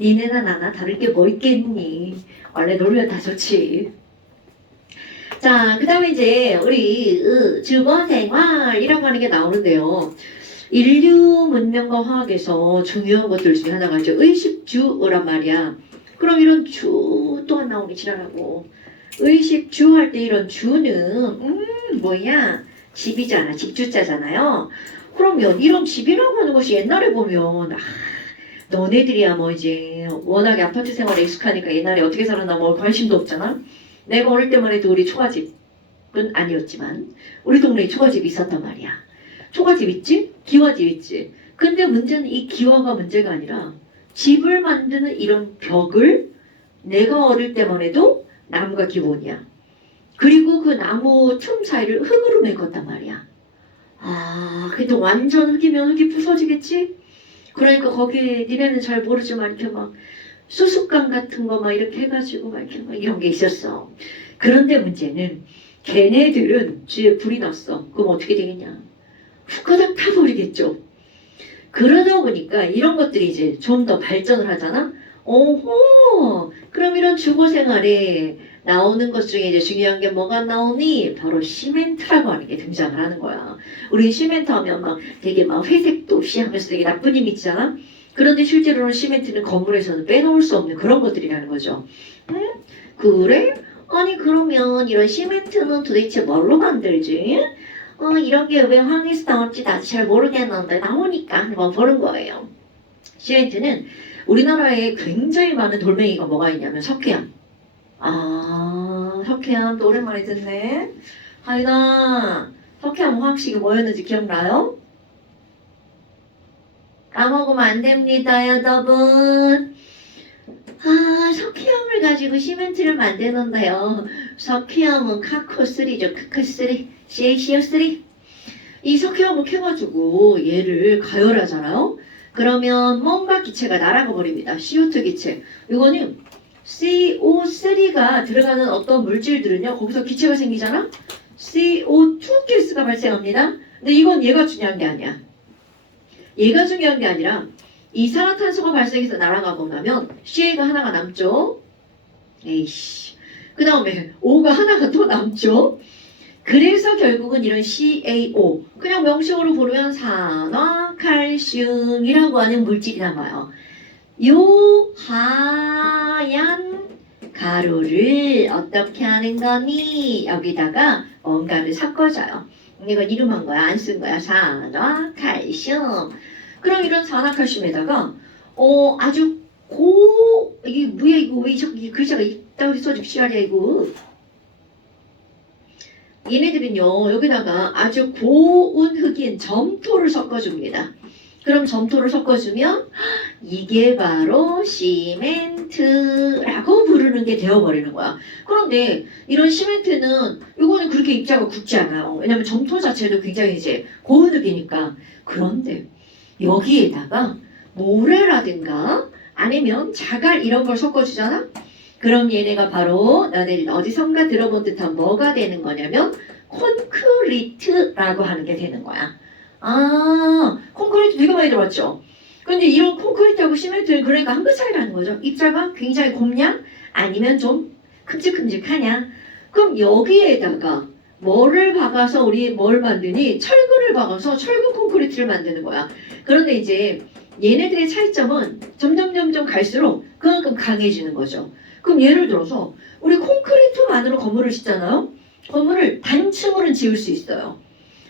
니네나 나나 다를 게 뭐 있겠니? 원래 놀면 다 좋지. 자, 그 다음에 이제 우리 주거생활이라고 하는 게 나오는데요. 인류 문명과 화학에서 중요한 것들 중에 하나가 이제 의식주란 말이야. 그럼 이런 주 또한 나오기 지랄하고. 의식주 할 때 이런 주는 뭐야? 집이잖아. 집주자잖아요. 그러면 이런 집이라고 하는 것이 옛날에 보면 너네들이야 뭐 이제 워낙에 아파트 생활에 익숙하니까 옛날에 어떻게 살았나 뭐 관심도 없잖아. 내가 어릴 때만 해도 우리 초가집은 아니었지만 우리 동네에 초가집이 있었단 말이야. 초가집 있지? 기와집 있지? 근데 문제는 이 기와가 문제가 아니라 집을 만드는 이런 벽을 내가 어릴 때만 해도 나무가 기본이야. 그리고 그 나무 틈 사이를 흙으로 메꿨단 말이야. 아, 그래도 완전 흙이면 흙이 부서지겠지? 그러니까 거기에 니네는 잘 모르지만 이렇게 막 수수깡 같은 거 막 이렇게 해가지고 막 이렇게 막 이런 게 있었어. 그런데 문제는 걔네들은 집에 불이 났어. 그럼 어떻게 되겠냐? 후가닥 타버리겠죠. 그러다 보니까 이런 것들이 이제 좀 더 발전을 하잖아. 오호, 그럼 이런 주거 생활에 나오는 것 중에 이제 중요한 게 뭐가 나오니? 바로 시멘트라고 하는 게 등장을 하는 거야. 우리 시멘트 하면 막 되게 막 회색도 없이 하면서 되게 나쁜 이미지 있잖아. 그런데 실제로는 시멘트는 건물에서는 빼놓을 수 없는 그런 것들이라는 거죠. 응? 그래? 아니 그러면 이런 시멘트는 도대체 뭘로 만들지? 이런 게 왜 황에서 나올지 나도 잘 모르겠는데 나오니까 한번 보는 거예요. 시멘트는 우리나라에 굉장히 많은 돌멩이가 뭐가 있냐면 석회암. 아, 석회암 또 오랜만에 듣네. 하이나, 석회암 화학식이 뭐였는지 기억나요? 까먹으면 안 됩니다, 여러분. 아, 석회암을 가지고 시멘트를 만드는데요. 석회암은 카코3죠. 카코3, CaCO3. 이 석회암을 캐가지고 얘를 가열하잖아요. 그러면 뭔가 기체가 날아가 버립니다. CO2 기체. 이거는 CO3가 들어가는 어떤 물질들은요. 거기서 기체가 생기잖아. CO2 가스가 발생합니다. 근데 이건 얘가 중요한 게 아니야. 얘가 중요한 게 아니라 이산화탄소가 발생해서 날아가고 나면 CA가 하나가 남죠. 에이씨. 그 다음에 O가 하나가 또 남죠. 그래서 결국은 이런 CaO, 그냥 명칭으로 부르면 산화칼슘이라고 하는 물질이 남아요. 요 하얀 가루를 어떻게 하는 거니? 여기다가 뭔가를 섞어줘요. 이건 이름한 거야. 안 쓴 거야. 산화칼슘. 그럼 이런 산화칼슘에다가 아주 이게 뭐야 이거 왜 저기 글자가 있다고 써주기 시작이야 이거. 얘네들은요 여기다가 아주 고운 흑인 점토를 섞어줍니다. 그럼 점토를 섞어주면 이게 바로 시멘트라고 부르는 게 되어버리는 거야. 그런데 이런 시멘트는 이거는 그렇게 입자가 굳지 않아요. 왜냐면 점토 자체도 굉장히 이제 고운 흑이니까. 그런데 여기에다가 모래라든가 아니면 자갈 이런 걸 섞어주잖아? 그럼 얘네가 바로 너네 어디선가 들어본 듯한 뭐가 되는 거냐면 콘크리트라고 하는 게 되는 거야. 아, 콘크리트 되게 많이 들어봤죠? 근데 이런 콘크리트하고 시멘트는 그러니까 한 끗 차이라는 거죠. 입자가 굉장히 곱냐? 아니면 좀 큼직큼직하냐? 그럼 여기에다가 뭐를 박아서 우리 뭘 만드니? 철근을 박아서 철근 콘크리트를 만드는 거야. 그런데 이제 얘네들의 차이점은 점점 갈수록 그만큼 강해지는 거죠. 그럼 예를 들어서 우리 콘크리트만으로 건물을 짓잖아요. 건물을 단층으로는 지을 수 있어요.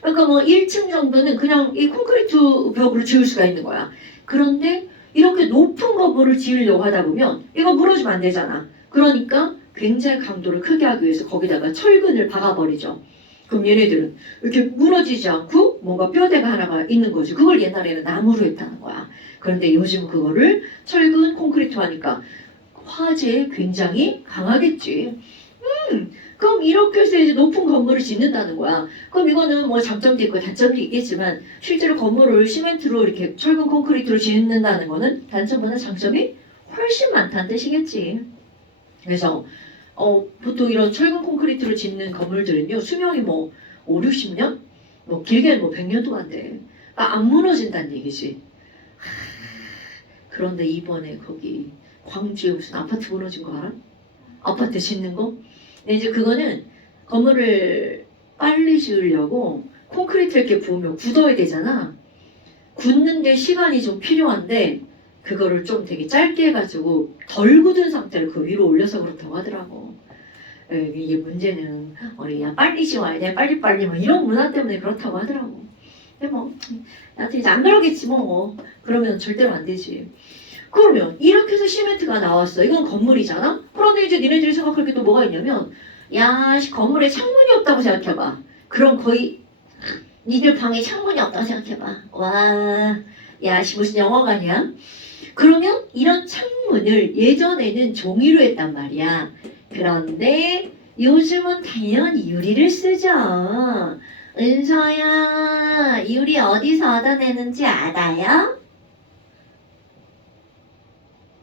그러니까 뭐 1층 정도는 그냥 이 콘크리트 벽으로 지을 수가 있는 거야. 그런데 이렇게 높은 건물을 지으려고 하다 보면 이거 무너지면 안 되잖아. 그러니까 굉장히 강도를 크게 하기 위해서 거기다가 철근을 박아버리죠. 그럼 얘네들은 이렇게 무너지지 않고 뭔가 뼈대가 하나가 있는 거지. 그걸 옛날에는 나무로 했다는 거야. 그런데 요즘 그거를 철근 콘크리트 하니까 화재에 굉장히 강하겠지. 그럼 이렇게 해서 이제 높은 건물을 짓는다는 거야. 그럼 이거는 뭐 장점도 있고 단점도 있겠지만 실제로 건물을 시멘트로 이렇게 철근 콘크리트로 짓는다는 거는 단점보다 장점이 훨씬 많다는 뜻이겠지. 그래서 보통 이런 철근 콘크리트로 짓는 건물들은요 수명이 뭐 5, 60년? 뭐 길게는 뭐 100년도 안 돼. 안 무너진다는 얘기지. 그런데 이번에 거기 광주에 무슨 아파트 무너진 거 알아? 아파트 짓는 거? 근데 이제 그거는 건물을 빨리 지으려고 콘크리트 이렇게 부으면 굳어야 되잖아. 굳는데 시간이 좀 필요한데 그거를 좀 되게 짧게 해가지고 덜 굳은 상태를 그 위로 올려서 그렇다고 하더라고. 예, 이게 문제는 우리 야 빨리 지워야 돼 빨리빨리 뭐 이런 문화 때문에 그렇다고 하더라고. 근데 뭐 나한테 이제 안 그러겠지 뭐. 그러면 절대로 안 되지. 그러면 이렇게 해서 시멘트가 나왔어. 이건 건물이잖아. 그런데 이제 니네들이 생각할 게 또 뭐가 있냐면 야 건물에 창문이 없다고 생각해봐. 그럼 거의 니들 방에 창문이 없다고 생각해봐. 와, 야, 무슨 영화관이야? 그러면 이런 창문을 예전에는 종이로 했단 말이야. 그런데 요즘은 당연히 유리를 쓰죠. 은서야, 유리 어디서 얻어내는지 알아요?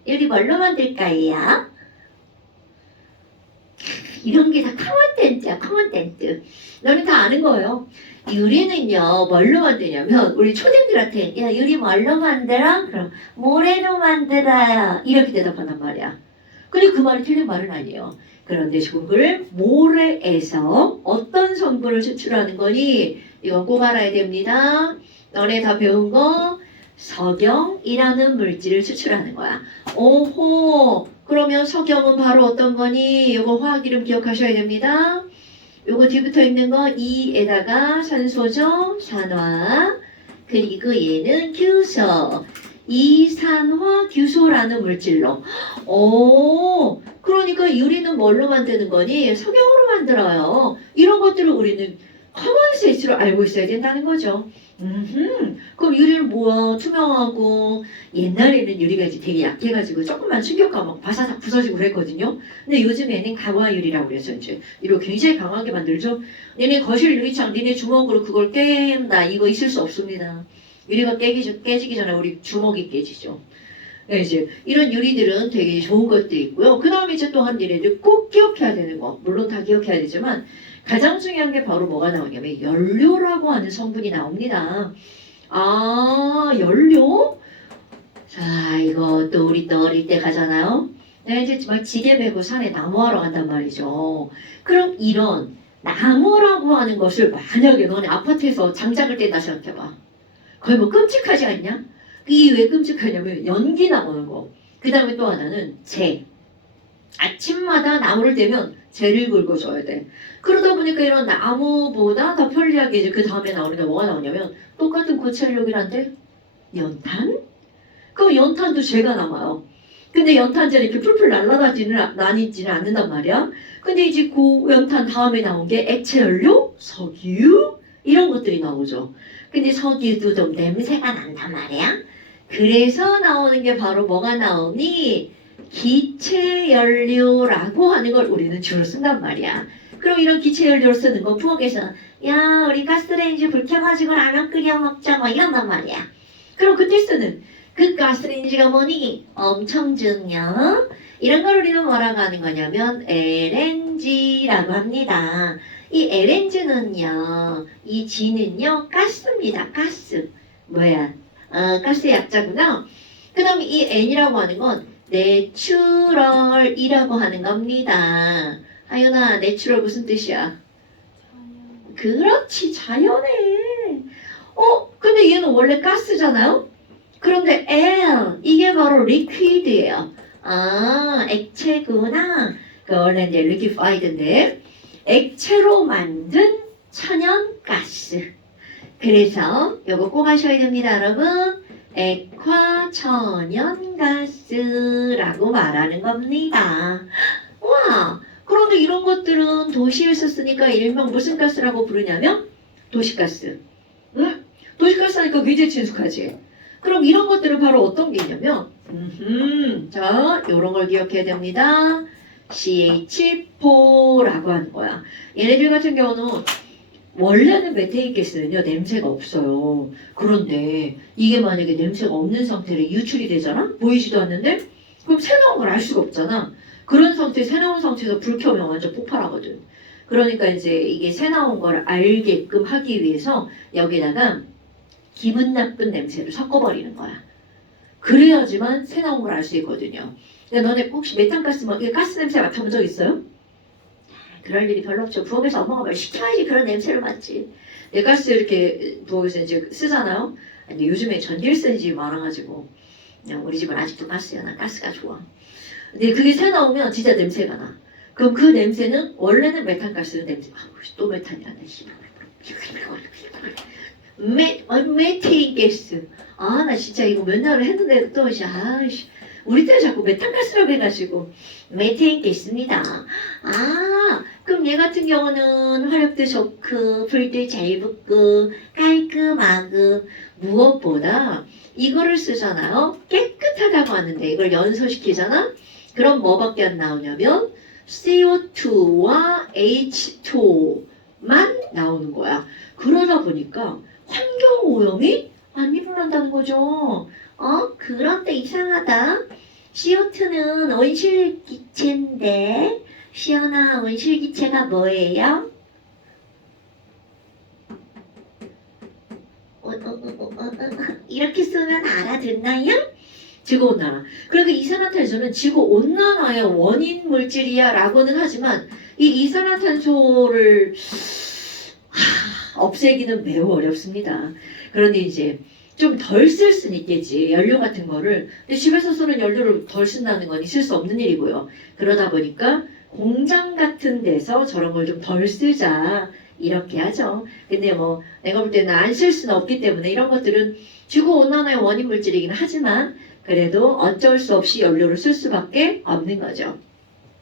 유리 뭘로 만들까요? 이런 게 다 커먼센스야, 커먼센스. 너는 다 아는 거예요. 유리는요, 뭘로 만드냐면, 우리 초딩들한테, 야, 유리 뭘로 만들어? 그럼, 모래로 만들어요. 이렇게 대답한단 말이야. 근데 그 말이 틀린 말은 아니에요. 그런데 그걸 모래에서 어떤 성분을 추출하는 거니? 이건 꼭 알아야 됩니다. 너네 다 배운 거, 석영이라는 물질을 추출하는 거야. 오호, 그러면 석영은 바로 어떤 거니? 이거 화학 이름 기억하셔야 됩니다. 요거 뒤붙어 있는 거 이에다가 산소죠. 산화. 그리고 얘는 규소. 이산화규소라는 물질로. 오, 그러니까 유리는 뭘로 만드는 거니? 석영으로 만들어요. 이런 것들을 우리는 커먼센스로 알고 있어야 된다는 거죠. 그럼 유리는 뭐야? 투명하고 옛날에는 유리가 이제 되게 약해가지고 조금만 충격가면 바사삭 부서지고 그랬거든요. 근데 요즘에는 강화 유리라고 그래서 이제 이렇게 굉장히 강하게 만들죠. 니네 거실 유리창 니네 주먹으로 그걸 깬다 이거 있을 수 없습니다. 유리가 깨지기 전에 우리 주먹이 깨지죠. 네, 이제 이런 유리들은 되게 좋은 것도 있고요. 그 다음에 이제 또한 니네들 꼭 기억해야 되는 거 물론 다 기억해야 되지만 가장 중요한 게 바로 뭐가 나오냐면 연료라고 하는 성분이 나옵니다. 아, 연료? 자, 이거 또 우리 또 어릴 때 가잖아요. 네, 이제 막 지게 메고 산에 나무하러 간단 말이죠. 그럼 이런 나무라고 하는 것을 만약에 너네 아파트에서 장작을 뗀다 생각해봐. 거의 뭐 끔찍하지 않냐? 이게 왜 끔찍하냐면 연기 나오는 거. 그 다음에 또 하나는 재. 아침마다 나무를 떼면 재를 긁어줘야 돼. 그러다 보니까 이런 나무보다 더 편리하게 이제 그 다음에 나오는 게 뭐가 나오냐면 똑같은 고체력이란데 연탄? 그럼 연탄도 재가 남아요. 근데 연탄재는 이렇게 풀풀 나뉘지는 않는단 말이야. 근데 이제 그 연탄 다음에 나온 게 액체 연료, 석유 이런 것들이 나오죠. 근데 석유도 좀 냄새가 난단 말이야. 그래서 나오는 게 바로 뭐가 나오니? 기체 연료라고 하는 걸 우리는 주로 쓴단 말이야. 그럼 이런 기체 연료를 쓰는 거 부엌에서 야 우리 가스레인지 불 켜가지고 라면 끓여 먹자 뭐 이런단 말이야. 그럼 그때 쓰는 그 가스레인지가 뭐니? 엄청 중요. 이런 걸 우리는 뭐라고 하는 거냐면 LNG라고 합니다. 이 LNG는요, 이 G는요, 가스입니다. 가스. 뭐야? 가스 약자구나. 그 다음에 이 N이라고 하는 건 내추럴이라고 하는 겁니다. 하윤아, 내추럴 무슨 뜻이야? 그렇지, 자연에. 근데 얘는 원래 가스잖아요? 그런데 L, 이게 바로 리퀴드예요. 아, 액체구나. 그 원래 이제 liquefied인데 액체로 만든 천연가스. 그래서 요거 꼭 하셔야 됩니다, 여러분. 액화천연가스라고 말하는 겁니다. 와, 그런데 이런 것들은 도시에서 쓰니까 일명 무슨 가스라고 부르냐면 도시가스. 응? 도시가스 하니까 굉장히 친숙하지? 그럼 이런 것들은 바로 어떤 게 있냐면 자, 요런 걸 기억해야 됩니다. CH4라고 하는 거야. 얘네들 같은 경우는 원래는 메테인가스는요 냄새가 없어요. 그런데 이게 만약에 냄새가 없는 상태로 유출이 되잖아? 보이지도 않는데? 그럼 새 나온 걸 알 수가 없잖아. 그런 상태, 새 나온 상태에서 불 켜면 완전 폭발하거든. 그러니까 이제 이게 새 나온 걸 알게끔 하기 위해서 여기다가 기분 나쁜 냄새를 섞어버리는 거야. 그래야지만 새 나온 걸 알 수 있거든요. 근데 너네 혹시 메탄가스 이게 가스 냄새 맡아본 적 있어요? 그럴 일이 별로 없죠. 부엌에서 엄마가 뭘 시켜야지 그런 냄새를 맡지. 내 가스 이렇게 부엌에서 이제 쓰잖아요. 근데 요즘에 전기를 쓰는 집이 많아가지고 그냥 우리 집은 아직도 가스야. 난 가스가 좋아. 근데 그게 새 나오면 진짜 냄새가 나. 그럼 그 냄새는 원래는 메탄가스 냄새. 또 메탄이란다. 메테인 가스. 나 진짜 이거 맨날 했는데 또 우리 때 자꾸 메탄가스라고 해가지고 메테인 가스입니다. 그럼 얘 같은 경우는 화력도 좋고 불도 잘 붙고 깔끔하고 무엇보다 이거를 쓰잖아요. 깨끗하다고 하는데 이걸 연소시키잖아. 그럼 뭐밖에 안 나오냐면 CO2와 H2만 나오는 거야. 그러다 보니까 환경오염이 안 일어난다는 거죠. 그런데 이상하다. CO2는 온실기체인데 시연아, 온실기체가 뭐예요? 이렇게 쓰면 알아듣나요? 지구온난화. 그러니까 이산화탄소는 지구온난화의 원인 물질이야 라고는 하지만 이 이산화탄소를 없애기는 매우 어렵습니다. 그런데 이제 좀 덜 쓸 수는 있겠지. 연료 같은 거를. 근데 집에서 쓰는 연료를 덜 쓴다는 건 있을 수 없는 일이고요. 그러다 보니까 공장 같은 데서 저런 걸 좀 덜 쓰자. 이렇게 하죠. 근데 뭐 내가 볼 때는 안 쓸 수는 없기 때문에 이런 것들은 지구온난화의 원인 물질이긴 하지만 그래도 어쩔 수 없이 연료를 쓸 수밖에 없는 거죠.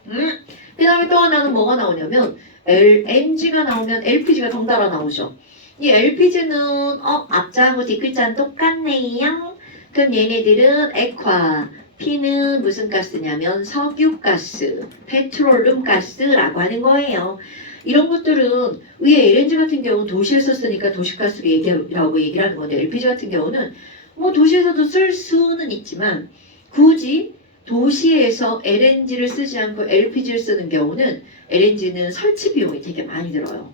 그 다음에 또 하나는 뭐가 나오냐면 LNG가 나오면 LPG가 덩달아 나오죠. 이 LPG는 앞자하고 뒷글자는 똑같네요. 그럼 얘네들은 액화, P는 무슨 가스냐면 석유가스, 페트롤륨 가스라고 하는 거예요. 이런 것들은 위에 LNG 같은 경우는 도시에서 쓰니까 도시가스로 얘기를 하는 건데 LPG 같은 경우는 뭐 도시에서도 쓸 수는 있지만 굳이 도시에서 LNG를 쓰지 않고 LPG를 쓰는 경우는 LNG는 설치 비용이 되게 많이 들어요.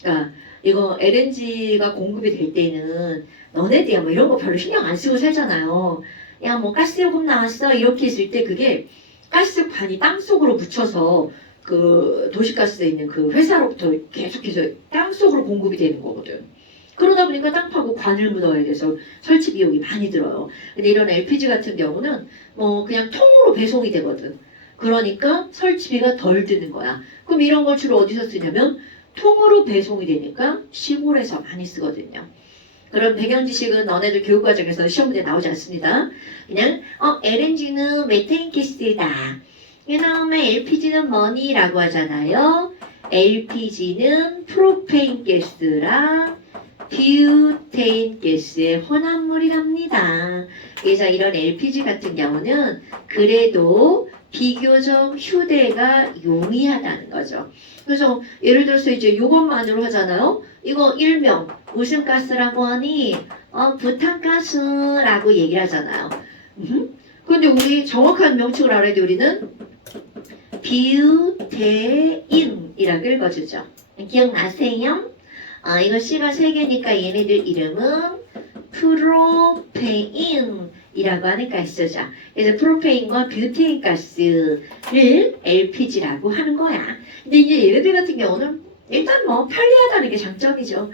그러니까 이거 LNG가 공급이 될 때는 너네들이야 뭐 이런 거 별로 신경 안 쓰고 살잖아요. 야 뭐 가스요금 나왔어 이렇게 있을 때 그게 가스관이 땅속으로 붙여서 그 도시가스에 있는 그 회사로부터 계속해서 땅속으로 공급이 되는 거거든. 그러다 보니까 땅 파고 관을 묻어야 돼서 설치 비용이 많이 들어요. 근데 이런 LPG 같은 경우는 뭐 그냥 통으로 배송이 되거든. 그러니까 설치비가 덜 드는 거야. 그럼 이런 걸 주로 어디서 쓰냐면 통으로 배송이 되니까 시골에서 많이 쓰거든요. 그런 배경 지식은 너네들 교육과정에서 시험 문제 나오지 않습니다. 그냥 LNG는 메테인 가스다. 그 다음에 LPG는 뭐니라고 하잖아요. LPG는 프로페인 가스랑 뷰테인 가스의 혼합물이랍니다. 그래서 이런 LPG 같은 경우는 그래도 비교적 휴대가 용이하다는 거죠. 그래서 예를 들어서 이제 이것만으로 하잖아요. 이거 일명 무슨 가스라고 하니? 부탄가스라고 얘기를 하잖아요. 근데 우리 정확한 명칭을 알아야 돼. 우리는 뷰테인이라고 읽어주죠. 기억나세요? 이거 C가 3개니까 얘네들 이름은 프로페인이라고 하는 가스죠. 그래서 프로페인과 뷰테인 가스를 LPG라고 하는 거야. 근데 이제 얘네들 같은 경우는 일단 뭐 편리하다는 게 장점이죠.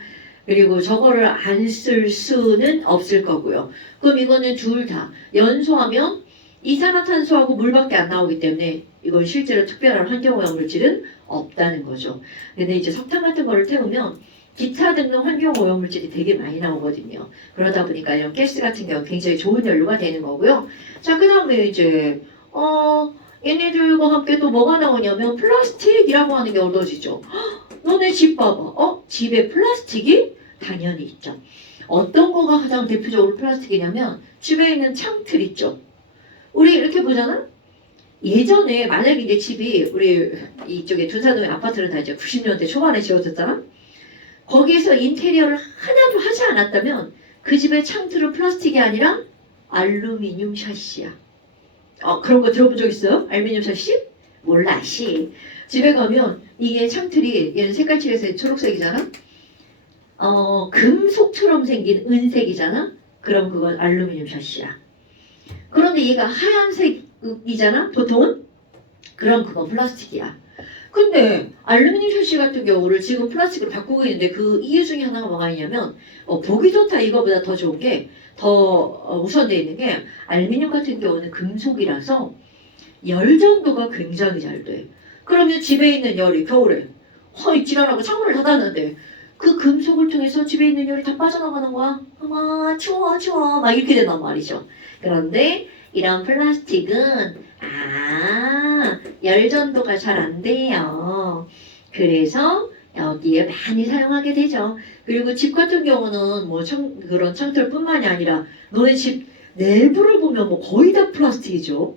그리고 저거를 안 쓸 수는 없을 거고요. 그럼 이거는 둘 다 연소하면 이산화탄소하고 물밖에 안 나오기 때문에 이건 실제로 특별한 환경오염 물질은 없다는 거죠. 근데 이제 석탄 같은 거를 태우면 기타 등등 환경오염 물질이 되게 많이 나오거든요. 그러다 보니까 이런 가스 같은 경우 굉장히 좋은 연료가 되는 거고요. 자, 그 다음에 이제 얘네들과 함께 또 뭐가 나오냐면 플라스틱이라고 하는 게 얻어지죠. 너네 집 봐봐. 집에 플라스틱이 당연히 있죠. 어떤 거가 가장 대표적으로 플라스틱이냐면 집에 있는 창틀 있죠. 우리 이렇게 보잖아? 예전에 만약에 이제 집이 우리 이쪽에 둔산동의 아파트를 다 이제 90년대 초반에 지어졌잖아? 거기에서 인테리어를 하나도 하지 않았다면 그 집의 창틀은 플라스틱이 아니라 알루미늄 샤시야. 그런 거 들어본 적 있어요? 알루미늄 샤시? 몰라, 씨. 집에 가면 이게 창틀이 얘는 색깔 칠해서 초록색이잖아? 금속처럼 생긴 은색이잖아? 그럼 그건 알루미늄 샤시야. 그런데 얘가 하얀색이잖아, 보통은? 그럼 그건 플라스틱이야. 근데 알루미늄 샤시 같은 경우를 지금 플라스틱으로 바꾸고 있는데 그 이유 중에 하나가 뭐가 있냐면 보기 좋다 이거보다 더 좋은 게 더 우선되어 있는 게 알루미늄 같은 경우는 금속이라서 열 전도가 굉장히 잘 돼. 그러면 집에 있는 열이 겨울에 허이 지랄하고 창문을 닫았는데 그 금속을 통해서 집에 있는 열이 다 빠져나가는 거야. 막 추워 추워 막 이렇게 된단 말이죠. 그런데 이런 플라스틱은 열전도가 잘 안 돼요. 그래서 여기에 많이 사용하게 되죠. 그리고 집 같은 경우는 뭐 그런 창틀뿐만이 아니라 너네 집 내부를 보면 뭐 거의 다 플라스틱이죠.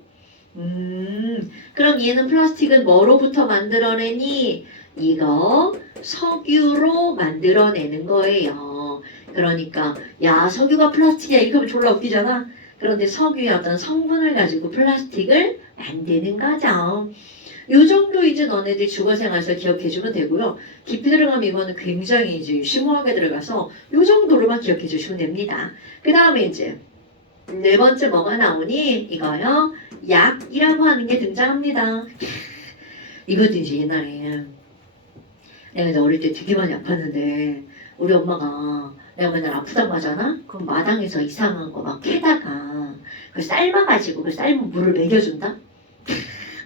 그럼 얘는 플라스틱은 뭐로부터 만들어내니? 이거 석유로 만들어내는 거예요. 그러니까 야 석유가 플라스틱이야 이거 하면 졸라 웃기잖아. 그런데 석유의 어떤 성분을 가지고 플라스틱을 만드는 거죠. 요 정도 이제 너네들 주거생활에서 기억해주면 되고요. 깊이 들어가면 이거는 굉장히 이제 심오하게 들어가서 요 정도로만 기억해주시면 됩니다. 그 다음에 이제 네 번째 뭐가 나오니? 이거요. 약이라고 하는 게 등장합니다. 이것도 이제 옛날에 내가 이제 어릴 때 되게 많이 아팠는데 우리 엄마가 내가 맨날 아프다고 하잖아? 그럼 마당에서 이상한 거 막 캐다가 그 삶아가지고 그 삶은 물을 먹여준다?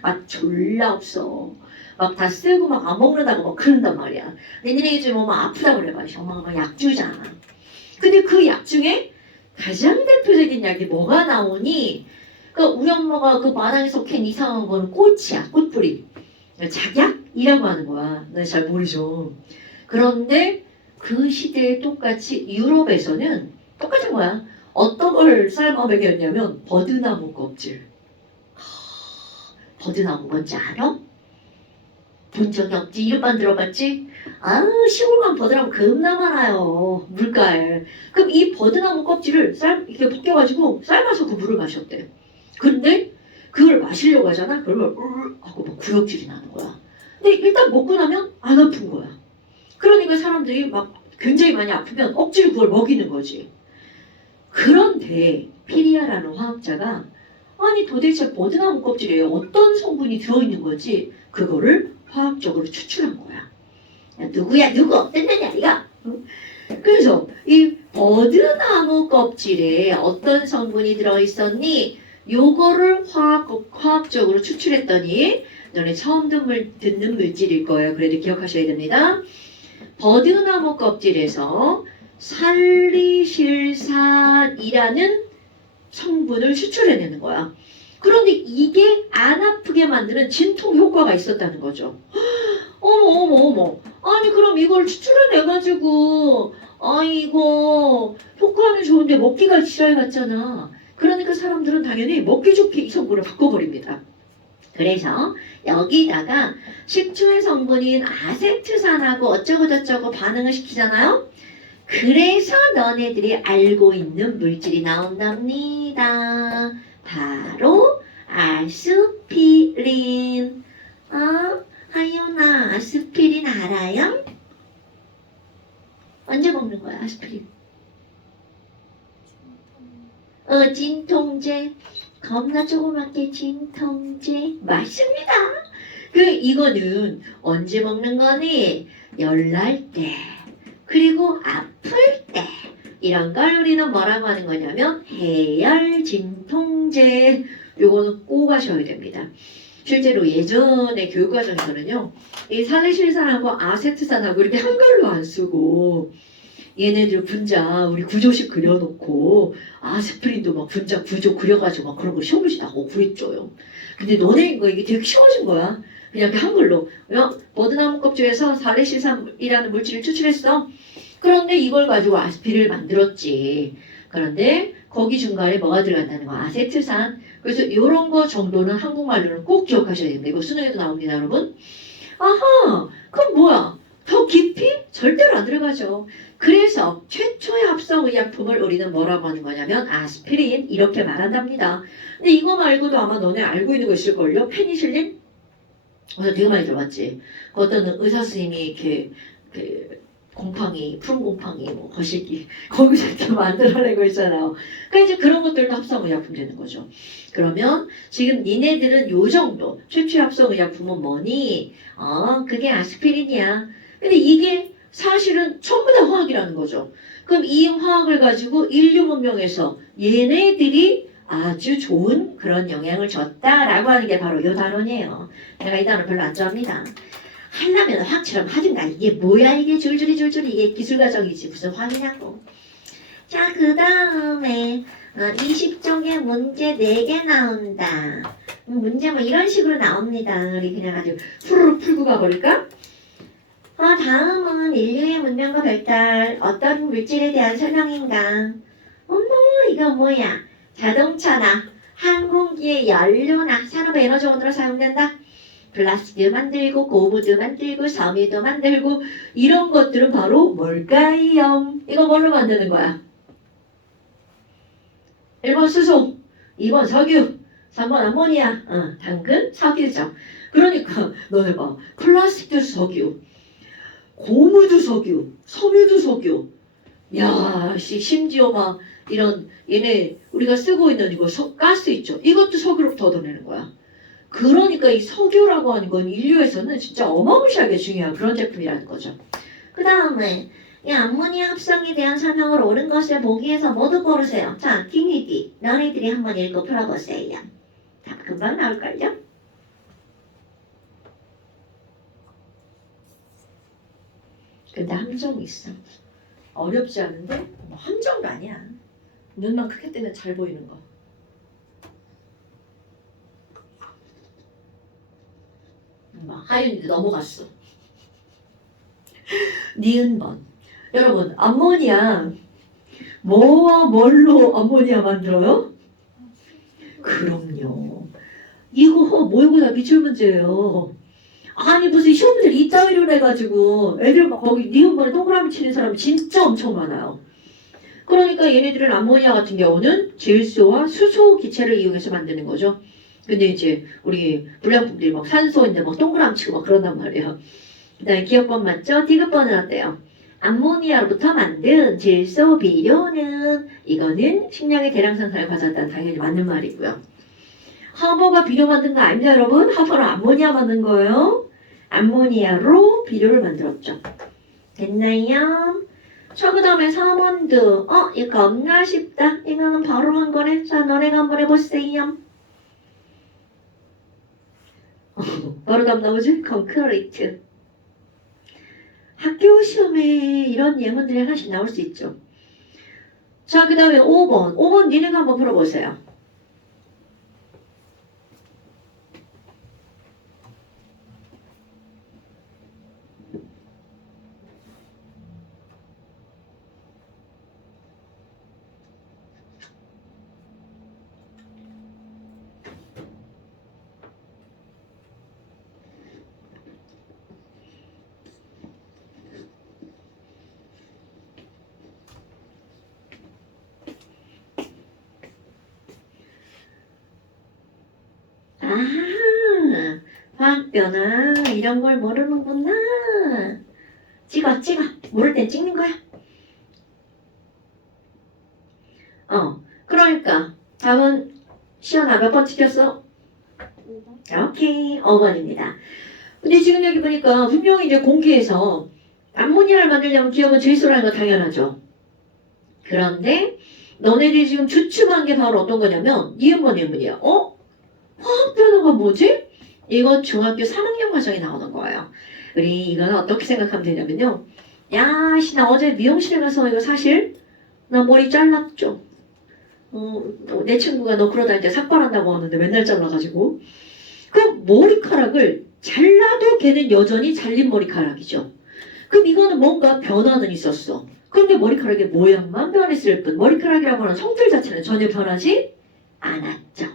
맛 졸라 없어. 막 다 쓰고 막 안 먹는다고 막 그런단 말이야. 내년에 이제 뭐 막 아프다고 그래가지고 엄마가 막 약 주잖아. 근데 그 약 중에 가장 대표적인 약이 뭐가 나오니? 그 우리 엄마가 그 마당에서 캔 이상한 거는 꽃이야, 꽃뿌리. 작약이라고 하는 거야. 나 잘 모르죠. 그런데 그 시대에 똑같이 유럽에서는 똑같은 거야. 어떤 걸 삶아 먹였냐면 버드나무 껍질. 버드나무 뭔지 알아? 본 적이 없지? 이름만 들어봤지? 시골 가면 버드나무 겁나 많아요. 물가에. 그럼 이 버드나무 껍질을 이렇게 벗겨가지고 삶아서 그 물을 마셨대. 근데 그걸 마시려고 하잖아? 그러면 하고 막 구역질이 나는 거야. 근데 일단 먹고 나면 안 아픈 거야. 그러니까 사람들이 막 굉장히 많이 아프면 억지로 그걸 먹이는 거지. 그런데 피리아라는 화학자가 아니 도대체 버드나무 껍질에 어떤 성분이 들어있는 거지? 그거를 화학적으로 추출한 거야. 야, 누구야 누구 어땠느냐 이거. 그래서 이 버드나무 껍질에 어떤 성분이 들어있었니? 요거를 화학적으로 추출했더니 너네 처음 듣는 물질일 거예요. 그래도 기억하셔야 됩니다. 버드나무 껍질에서 살리실산이라는 성분을 추출해내는 거야. 그런데 이게 안 아프게 만드는 진통 효과가 있었다는 거죠. 어머. 아니 그럼 이걸 추출해내가지고 이거 효과는 좋은데 먹기가 지랄 같잖아. 그러니까 사람들은 당연히 먹기 좋게 이 성분을 바꿔버립니다. 그래서 여기다가 식초의 성분인 아세트산하고 어쩌고저쩌고 반응을 시키잖아요. 그래서 너네들이 알고 있는 물질이 나온답니다. 바로 아스피린. 하윤아 아스피린 알아요? 언제 먹는 거야 아스피린? 진통제. 겁나 조그맣게 진통제. 맞습니다. 이거는 언제 먹는 거니? 열날 때. 그리고 아플 때. 이런 걸 우리는 뭐라고 하는 거냐면 해열 진통제. 요거는 꼭 하셔야 됩니다. 실제로 예전에 교육과정에서는요. 이 살리실산하고 아세트산하고 이렇게 한글로 안 쓰고 얘네들 분자 우리 구조식 그려놓고 아스피린도 막 분자 구조 그려가지고 막 그런 거 시험을 하고 그랬죠요. 근데 너네 이거 이게 되게 쉬워진 거야. 그냥 이렇게 한글로 버드나무 껍질에서 살리실산이라는 물질을 추출했어. 그런데 이걸 가지고 아스피린을 만들었지. 그런데 거기 중간에 뭐가 들어간다는 거야? 아세트산. 그래서 이런 거 정도는 한국말로는 꼭 기억하셔야 됩니다. 이거 수능에도 나옵니다, 여러분. 아하, 그럼 뭐야? 더 깊이? 절대로 안 들어가죠. 그래서 최초의 합성의약품을 우리는 뭐라고 하는 거냐면 아스피린 이렇게 말한답니다. 근데 이거 말고도 아마 너네 알고 있는 거 있을걸요? 페니실린? 되게 많이 들어봤지. 어떤 의사 선생님이 이렇게 곰팡이, 푸른 곰팡이, 뭐 거시기 거기서 이렇게 만들어내고 있잖아요. 그러니까 이제 그런 것들도 합성의약품 되는 거죠. 그러면 지금 니네들은 요 정도 최초의 합성의약품은 뭐니? 그게 아스피린이야. 근데 이게 사실은 전부 다 화학이라는 거죠. 그럼 이 화학을 가지고 인류 문명에서 얘네들이 아주 좋은 그런 영향을 줬다라고 하는 게 바로 이 단원이에요. 내가 이 단원 별로 안 좋아합니다. 하려면 화학처럼 하든가. 이게 뭐야 이게 줄줄이 이게 기술과정이지 무슨 화학이냐고. 자, 그 다음에 20쪽에 문제 4개 나온다. 문제 뭐 이런 식으로 나옵니다. 우리 그냥 아주 후루룩 풀고 가버릴까? 다음은 인류의 문명과 발달, 어떤 물질에 대한 설명인가? 어머, 이거 뭐야? 자동차나 항공기의 연료나 산업에너지원으로 사용된다. 플라스틱 만들고 고무도 만들고 섬유도 만들고 이런 것들은 바로 뭘까요? 이거 뭘로 만드는 거야? 1번 수소, 2번 석유, 3번 암모니아, 당근, 석유죠. 그러니까 너네 봐. 플라스틱도 석유, 고무도 석유, 섬유도 석유. 야, 심지어 막 이런 얘네 우리가 쓰고 있는 이거 가스 있죠. 이것도 석유로부터 얻어내는 거야. 그러니까 이 석유라고 하는 건 인류에서는 진짜 어마무시하게 중요한 그런 제품이라는 거죠. 그 다음에 이 암모니아 합성에 대한 설명을 옳은 것을 보기에서 모두 고르세요. 자, 김희디, 너희들이 한번 읽고 풀어보세요. 자, 금방 나올걸요? 근데 함정이 있어. 어렵지 않은데 뭐 함정도 아니야. 눈만 크게 뜨면 잘 보이는 거. 하윤이도 넘어갔어. 니은번. 여러분, 암모니아 뭐와 뭘로 암모니아 만들어요? 그럼요. 이거 모의고사 기출 문제예요. 아니 무슨 시험들 이따위로 해가지고 애들 막 거기 니은번에 동그라미 치는 사람 진짜 엄청 많아요. 그러니까 얘네들은 암모니아 같은 경우는 질소와 수소 기체를 이용해서 만드는 거죠. 근데 이제 우리 불량품들이 막 산소인데 막 동그라미 치고 막 그런단 말이에요. 그 다음에 기억번 맞죠? 디귿번은 어때요? 암모니아로부터 만든 질소 비료는 이거는 식량의 대량 생산을 가져왔다는 당연히 맞는 말이고요. 하버가 비료 만든 거 아닙니다 여러분? 하버는 암모니아 만든 거예요. 암모니아로 비료를 만들었죠. 됐나요? 자, 그 다음에 4번도 이거 없나 싶다. 이거는 바로 한 거네. 자, 너네가 한번 해보세요. 바로 답 나오지? 콘크리트. 학교 시험에 이런 예문들이 하나씩 나올 수 있죠. 자, 그 다음에 5번. 5번 니네가 한번 풀어보세요. 화학변화 이런 걸 모르는구나. 찍어. 모를 땐 찍는 거야. 그러니까 답은 시연아 몇 번 찍혔어? 오케이, 5번입니다. 근데 지금 여기 보니까 분명히 이제 공기에서 암모니아를 만들려면 기억은 질소라는 거 당연하죠. 그런데 너네들이 지금 주춤한 게 바로 어떤 거냐면 니은번 예문이야. 화학변화가 뭐지? 이거 중학교 3학년 과정에 나오는 거예요. 우리 이거는 어떻게 생각하면 되냐면요. 야, 나 어제 미용실에 가서 이거 사실 나 머리 잘랐죠. 내 친구가 너 그러다 이제 삭발한다고 하는데 맨날 잘라가지고 그 머리카락을 잘라도 걔는 여전히 잘린 머리카락이죠. 그럼 이거는 뭔가 변화는 있었어. 그런데 머리카락의 모양만 변했을 뿐 머리카락이라고 하는 성질 자체는 전혀 변하지 않았죠.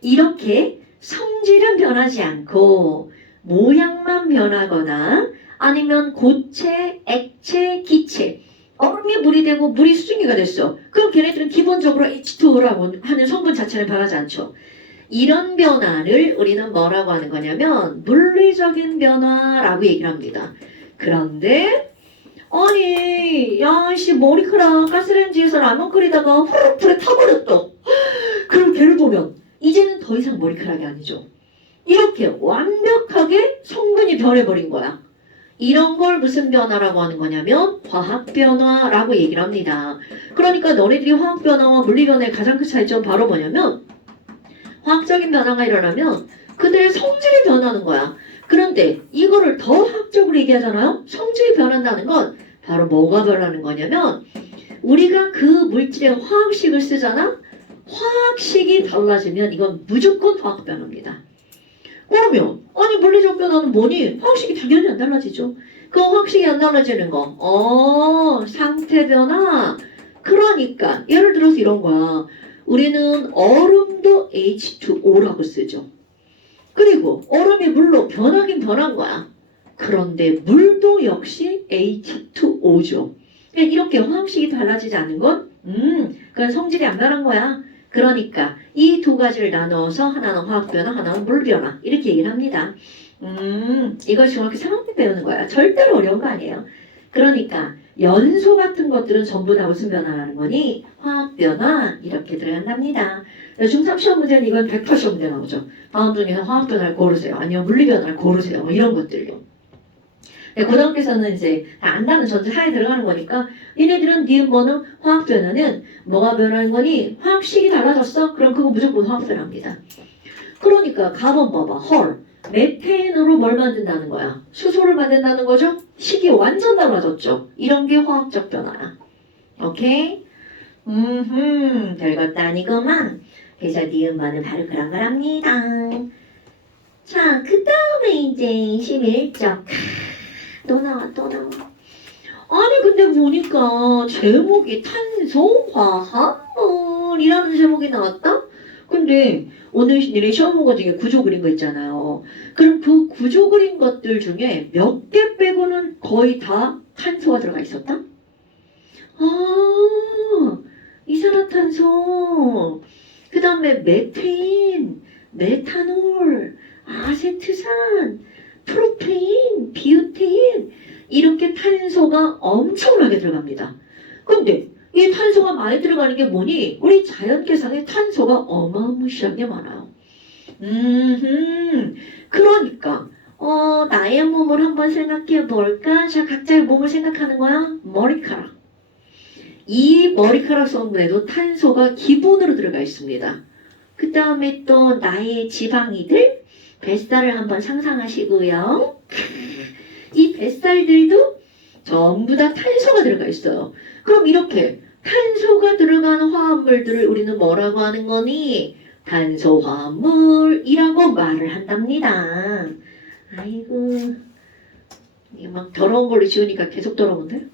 이렇게 성질은 변하지 않고 모양만 변하거나 아니면 고체, 액체, 기체 얼음이 물이 되고 물이 수증기가 됐어. 그럼 걔네들은 기본적으로 H2O라고 하는 성분 자체는 변하지 않죠. 이런 변화를 우리는 뭐라고 하는 거냐면 물리적인 변화라고 얘기를 합니다. 그런데 아니, 야, 씨, 머리카락 가스레인지에서 라면 끓이다가 후루룩 불에 타버렸어. 그럼 걔를 보면 이제는 더 이상 머리카락이 아니죠. 이렇게 완벽하게 성분이 변해버린 거야. 이런 걸 무슨 변화라고 하는 거냐면 화학 변화라고 얘기를 합니다. 그러니까 너네들이 화학 변화와 물리 변화의 가장 큰 차이점 바로 뭐냐면 화학적인 변화가 일어나면 그들의 성질이 변하는 거야. 그런데 이거를 더 화학적으로 얘기하잖아요. 성질이 변한다는 건 바로 뭐가 변하는 거냐면 우리가 그 물질의 화학식을 쓰잖아. 화학식이 달라지면 이건 무조건 화학 변화입니다. 그러면 아니 물리적 변화는 뭐니? 화학식이 당연히 안 달라지죠. 그 화학식이 안 달라지는 거. 상태 변화. 그러니까 예를 들어서 이런 거야. 우리는 얼음도 H2O라고 쓰죠. 그리고 얼음이 물로 변하긴 변한 거야. 그런데 물도 역시 H2O죠. 이렇게 화학식이 달라지지 않는 건 그건 성질이 안 변한 거야. 그러니까 이 두 가지를 나누어서 하나는 화학변화, 하나는 물변화 이렇게 얘기를 합니다. 이걸 중학교 3학년 배우는 거야. 절대로 어려운 거 아니에요. 그러니까 연소 같은 것들은 전부 다 무슨 변화라는 거니? 화학변화 이렇게 들어간답니다. 중3 시험 문제는 이건 100% 시험 문제 나오죠. 다음 중에서 화학변화를 고르세요. 아니면 물리변화를 고르세요. 뭐 이런 것들요. 고등학교에서는 이제 다 안다는 전제 하에 들어가는 거니까 얘네들은 니은 뭐는 화학변화는 뭐가 변하는 거니? 화학식이 달라졌어? 그럼 그거 무조건 화학변화입니다. 그러니까 가번 봐봐. 헐. 메테인으로 뭘 만든다는 거야? 수소를 만든다는 거죠? 식이 완전 달라졌죠? 이런 게 화학적 변화야. 오케이? 별것도 아니구만. 그래서 니은번은 바로 그런 거랍니다. 자, 그 다음에 이제 21쪽. 또 나와. 아니 근데 보니까 제목이 탄소화합물이라는 제목이 나왔다? 근데 오늘 니네 시험 보고 중에 구조 그린 거 있잖아요. 그럼 그 구조 그린 것들 중에 몇 개 빼고는 거의 다 탄소가 들어가 있었다? 이산화탄소, 그 다음에 메테인, 메탄올, 아세트산, 프로페인, 비유테인 이렇게 탄소가 엄청나게 들어갑니다. 근데 이 탄소가 많이 들어가는 게 뭐니? 우리 자연계상에 탄소가 어마무시하게 많아요. 그러니까 나의 몸을 한번 생각해 볼까? 자, 각자의 몸을 생각하는 거야. 머리카락. 이 머리카락 성분에도 탄소가 기본으로 들어가 있습니다. 그 다음에 또 나의 지방이들, 뱃살을 한번 상상하시고요. 이 뱃살들도 전부 다 탄소가 들어가 있어요. 그럼 이렇게 탄소가 들어가는 화합물들을 우리는 뭐라고 하는 거니? 탄소화합물이라고 말을 한답니다. 아이고, 이게 막 더러운 걸로 지우니까 계속 더러운데?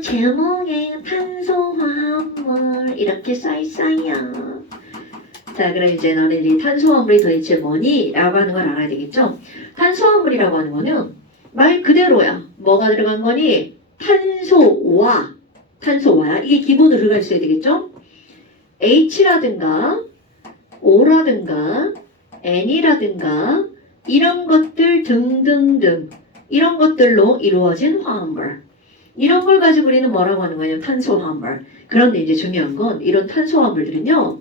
제목에 탄소화합물 이렇게 써있어요. 자, 그럼 이제 너네들이 탄소화물이 도대체 뭐니? 라고 하는 걸 알아야 되겠죠? 탄소화물이라고 하는 거는 말 그대로야. 뭐가 들어간 거니? 탄소화야. 이게 기본으로 들어가 있어야 되겠죠? H라든가 O라든가 N이라든가 이런 것들 등등등 이런 것들로 이루어진 화합물. 이런 걸 가지고 우리는 뭐라고 하는 거냐면 탄소화합물. 그런데 이제 중요한 건 이런 탄소화물들은요.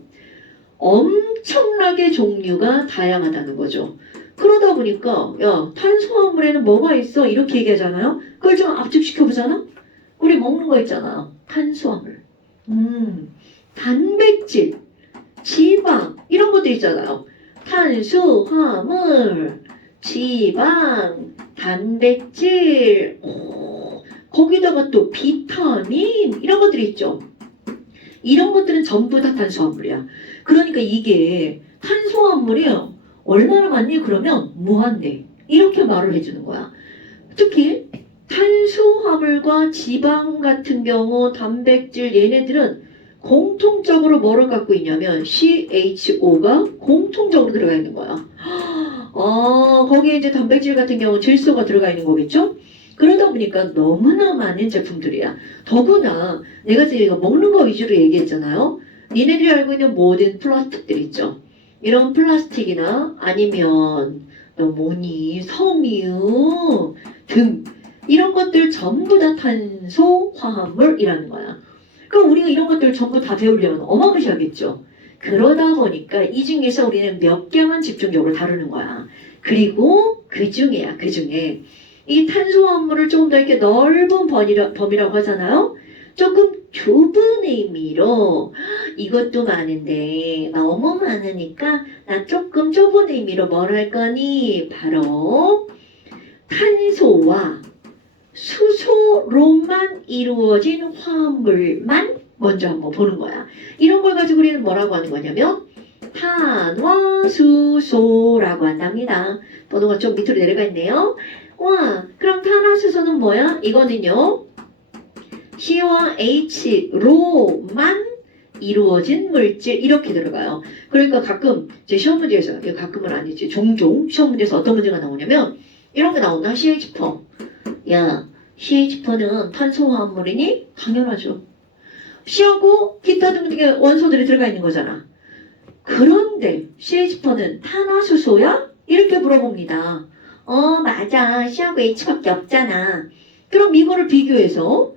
엄청나게 종류가 다양하다는 거죠. 그러다 보니까 야 탄소화물에는 뭐가 있어? 이렇게 얘기하잖아요. 그걸 좀 압축시켜보잖아. 우리 먹는 거 있잖아. 탄수화물. 단백질, 지방 이런 것도 있잖아요. 탄수화물, 지방, 단백질 거기다가 또 비타민 이런 것들이 있죠. 이런 것들은 전부 다 탄수화물이야. 그러니까 이게 탄수화물이요. 얼마나 많니? 그러면 무한대. 이렇게 말을 해주는 거야. 특히 탄수화물과 지방 같은 경우 단백질 얘네들은 공통적으로 뭐를 갖고 있냐면 CHO가 공통적으로 들어가 있는 거야. 거기에 이제 단백질 같은 경우는 질소가 들어가 있는 거겠죠? 그러다 보니까 너무나 많은 제품들이야. 더구나 내가 지금 이거 먹는 거 위주로 얘기했잖아요. 니네들이 알고 있는 모든 플라스틱들 있죠. 이런 플라스틱이나 아니면 너 뭐니 섬유 등 이런 것들 전부 다 탄소 화합물이라는 거야. 그럼 우리가 이런 것들 전부 다 배우려면 어마무시하겠죠. 그러다 보니까 이 중에서 우리는 몇 개만 집중적으로 다루는 거야. 그리고 그 중에 이 탄소화합물을 조금 더 이렇게 넓은 범위라고 하잖아요. 조금 좁은 의미로 이것도 많은데 너무 많으니까 나 조금 좁은 의미로 뭘 할 거니? 바로 탄소와 수소로만 이루어진 화합물만 먼저 한번 보는 거야. 이런 걸 가지고 우리는 뭐라고 하는 거냐면 탄화수소라고 한답니다. 번호가 좀 밑으로 내려가 있네요. 와, 그럼 탄화수소는 뭐야? 이거는요. C와 H로만 이루어진 물질 이렇게 들어가요. 그러니까 가끔 제 시험 문제에서 가끔은 아니지 종종 시험 문제에서 어떤 문제가 나오냐면 이런 게 나온다. CH4. 야, CH4는 탄소화합물이니? 당연하죠. C하고 기타 등등의 원소들이 들어가 있는 거잖아. 그런데 CH4는 탄화수소야? 이렇게 물어봅니다. 맞아. C하고 H밖에 없잖아. 그럼 이거를 비교해서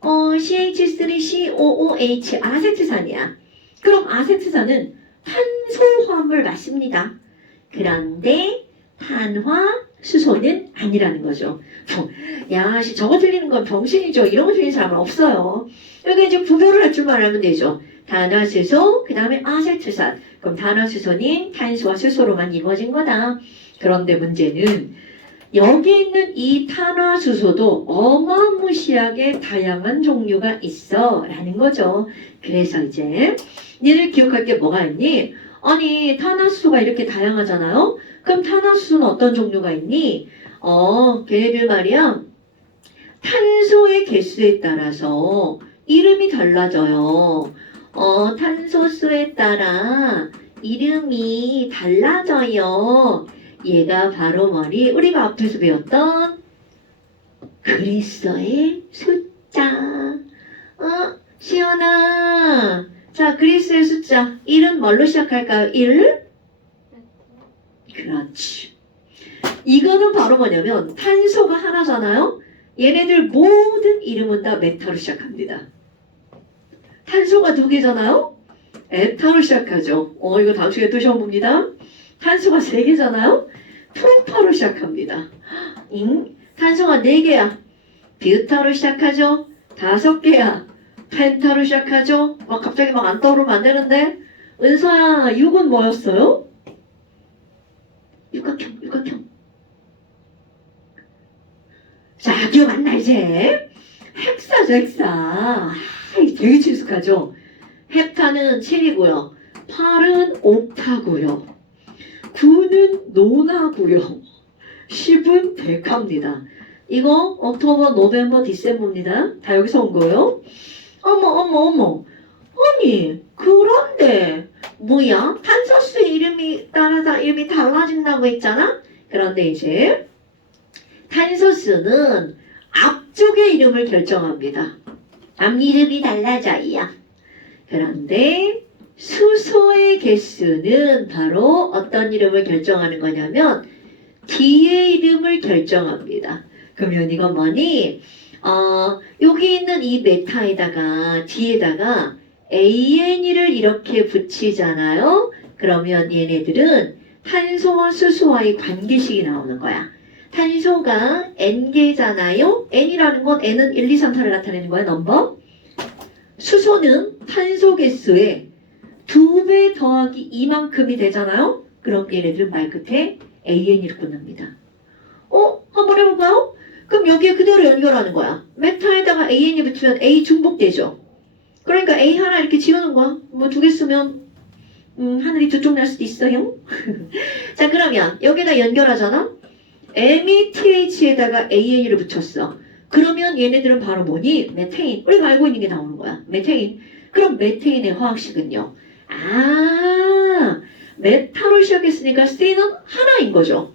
CH3COOH 아세트산이야. 그럼 아세트산은 탄소화합물 맞습니다. 그런데 탄화수소는 아니라는 거죠. 야, 저거 틀리는 건 병신이죠. 이런 거 틀리는 사람은 없어요. 여기 이제 구별을 할 줄만 알면 되죠. 탄화수소, 그 다음에 아세트산. 그럼 탄화수소는 탄소와 수소로만 이루어진 거다. 그런데 문제는 여기 있는 이 탄화수소도 어마무시하게 다양한 종류가 있어 라는 거죠. 그래서 이제 니들 기억할 게 뭐가 있니? 아니 탄화수소가 이렇게 다양하잖아요. 그럼 탄화수소는 어떤 종류가 있니? 걔네들 말이야 탄소의 개수에 따라서 이름이 달라져요. 탄소수에 따라 이름이 달라져요. 얘가 바로 우리가 앞에서 배웠던 그리스어의 숫자. 시연아. 자, 그리스어의 숫자. 1은 뭘로 시작할까요? 1? 그렇지. 이거는 바로 뭐냐면 탄소가 하나잖아요. 얘네들 모든 이름은 다 메타로 시작합니다. 탄소가 2개잖아요. 에타로 시작하죠. 이거 다음 시간에 또 시험 봅니다. 탄소가 3개잖아요. 프로파로 시작합니다. 탄소가 4개야. 뷰타로 시작하죠. 5개야. 펜타로 시작하죠. 갑자기 안 떠오르면 안 되는데. 은서야, 6은 뭐였어요? 육각형. 자, 기억 안 나, 이제. 헥사죠, 헥사. 되게 친숙하죠. 헥타는 7이고요. 8은 옥타고요. 9는 노나고요. 10은 데카입니다. 이거 옥토버, 노벰버, 디셈버입니다. 다 여기서 온 거예요. 어머. 아니 그런데 뭐야? 탄소수의 이름이 따라서 이름이 달라진다고 했잖아? 그런데 이제 탄소수는 앞쪽의 이름을 결정합니다. 앞 이름이 달라져야. 그런데 수소의 개수는 바로 어떤 이름을 결정하는 거냐면 뒤의 이름을 결정합니다. 그러면 이건 뭐니? 여기 있는 이 메타에다가 뒤에다가 AN을 이렇게 붙이잖아요. 그러면 얘네들은 탄소와 수소와의 관계식이 나오는 거야. 탄소가 N개잖아요. N이라는 건 N은 1, 2, 3, 4를 나타내는 거야. 넘버. 수소는 탄소 개수의 2배 더하기 이만큼이 되잖아요. 그럼 얘네들은 말 끝에 AN으로 끝납니다. 한번 해볼까요? 그럼 여기에 그대로 연결하는 거야. 메타에다가 AN이 붙으면 A 중복되죠. 그러니까 A 하나 이렇게 지우는 거야. 2개 쓰면 하늘이 두 쪽 날 수도 있어요. 자, 그러면 여기다 연결하잖아. METH에다가 AN을 붙였어. 그러면 얘네들은 바로 뭐니? 메테인. 우리가 알고 있는 게 나오는 거야. 메테인. 그럼 메테인의 화학식은요. 메타로 시작했으니까 C는 하나인 거죠.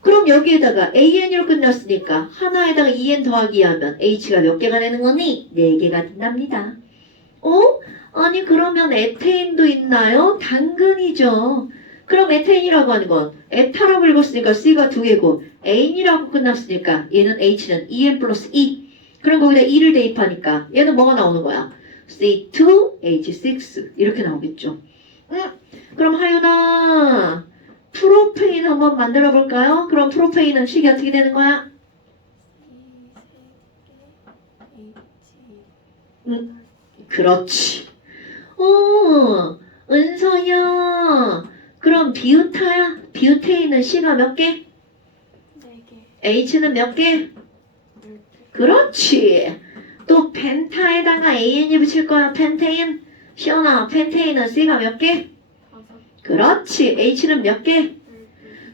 그럼 여기에다가 AN으로 끝났으니까 하나에다가 EN 더하기 하면 H가 몇 개가 되는 거니? 4개가 된답니다. 아니 그러면 에테인도 있나요? 당근이죠. 그럼 에테인이라고 하는 건 에타라고 읽었으니까 C가 2개고 N이라고 끝났으니까 얘는 H는 EN 플러스 E. 그럼 거기다 E를 대입하니까 얘는 뭐가 나오는 거야? C2H6 이렇게 나오겠죠. 그럼 하윤아 프로페인 한번 만들어 볼까요? 그럼 프로페인은 식이 어떻게 되는 거야? 그렇지. 은서야. 그럼 비우타야? 비우테인은 C가 몇 개? 4개. H는 몇 개? 그렇지. 또 펜타에다가 AN이 붙일 거야. 펜테인. 시원아, 펜테인은 C가 몇 개? 5개. 그렇지. H는 몇 개?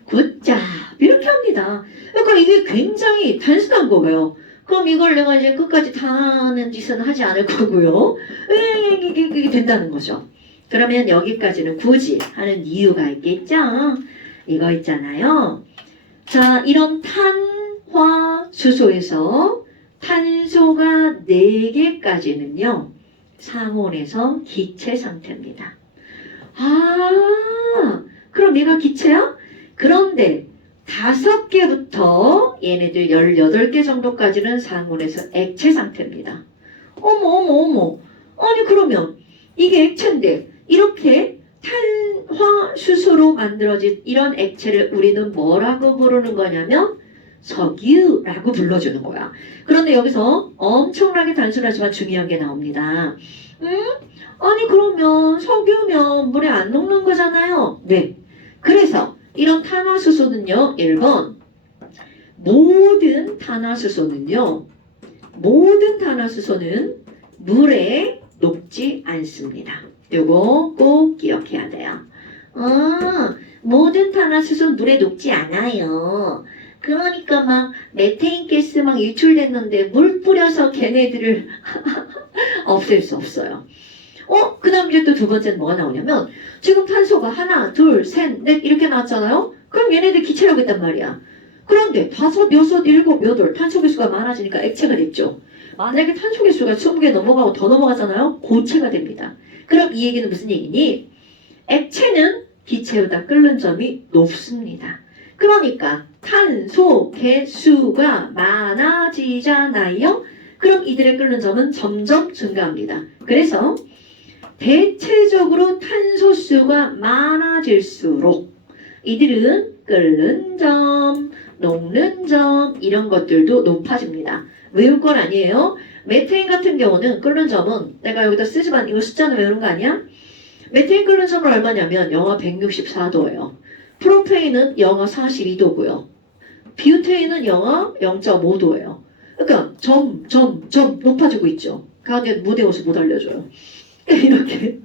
굿잡. 이렇게 합니다. 그러니까 이게 굉장히 단순한 거예요. 그럼 이걸 내가 이제 끝까지 다 하는 짓은 하지 않을 거고요. 이게 된다는 거죠. 그러면 여기까지는 굳이 하는 이유가 있겠죠? 이거 있잖아요. 자, 이런 탄화수소에서 탄소가 4개까지는요. 상온에서 기체 상태입니다. 그럼 얘가 기체야? 그런데 5개부터 얘네들 18개 정도까지는 상온에서 액체 상태입니다. 어머. 아니 그러면 이게 액체인데 이렇게 탄화수소로 만들어진 이런 액체를 우리는 뭐라고 부르는 거냐면 석유라고 불러주는 거야. 그런데 여기서 엄청나게 단순하지만 중요한 게 나옵니다. 아니 그러면 석유면 물에 안 녹는 거잖아요. 네. 그래서 이런 탄화수소는요. 1번 모든 탄화수소는 물에 녹지 않습니다. 요거 꼭 기억해야 돼요. 모든 탄화수소 물에 녹지 않아요. 그러니까 막 메테인 가스 막 유출됐는데 물 뿌려서 걔네들을 없앨 수 없어요. 그 다음 이제 또 2번째는 뭐가 나오냐면 지금 탄소가 하나, 둘, 셋, 넷 이렇게 나왔잖아요. 그럼 얘네들 기체라고 했단 말이야. 그런데 5, 6, 7, 8 탄소 개수가 많아지니까 액체가 됐죠. 만약에 탄소 개수가 20개 넘어가고 더 넘어가잖아요. 고체가 됩니다. 그럼 이 얘기는 무슨 얘기니? 액체는 기체보다 끓는 점이 높습니다. 그러니까 탄소 개수가 많아지잖아요. 그럼 이들의 끓는 점은 점점 증가합니다. 그래서 대체적으로 탄소수가 많아질수록 이들은 끓는 점, 녹는 점 이런 것들도 높아집니다. 외울 건 아니에요. 메테인 같은 경우는 끓는 점은 내가 여기다 쓰지만 이거 숫자는 외우는 거 아니야? 메테인 끓는 점은 얼마냐면 영하 164도예요. 프로페인은 영하 42도고요. 비우테인은 영하 0.5도예요. 그러니까 점 높아지고 있죠. 가운데 무대 옷을 못 알려줘요. 이렇게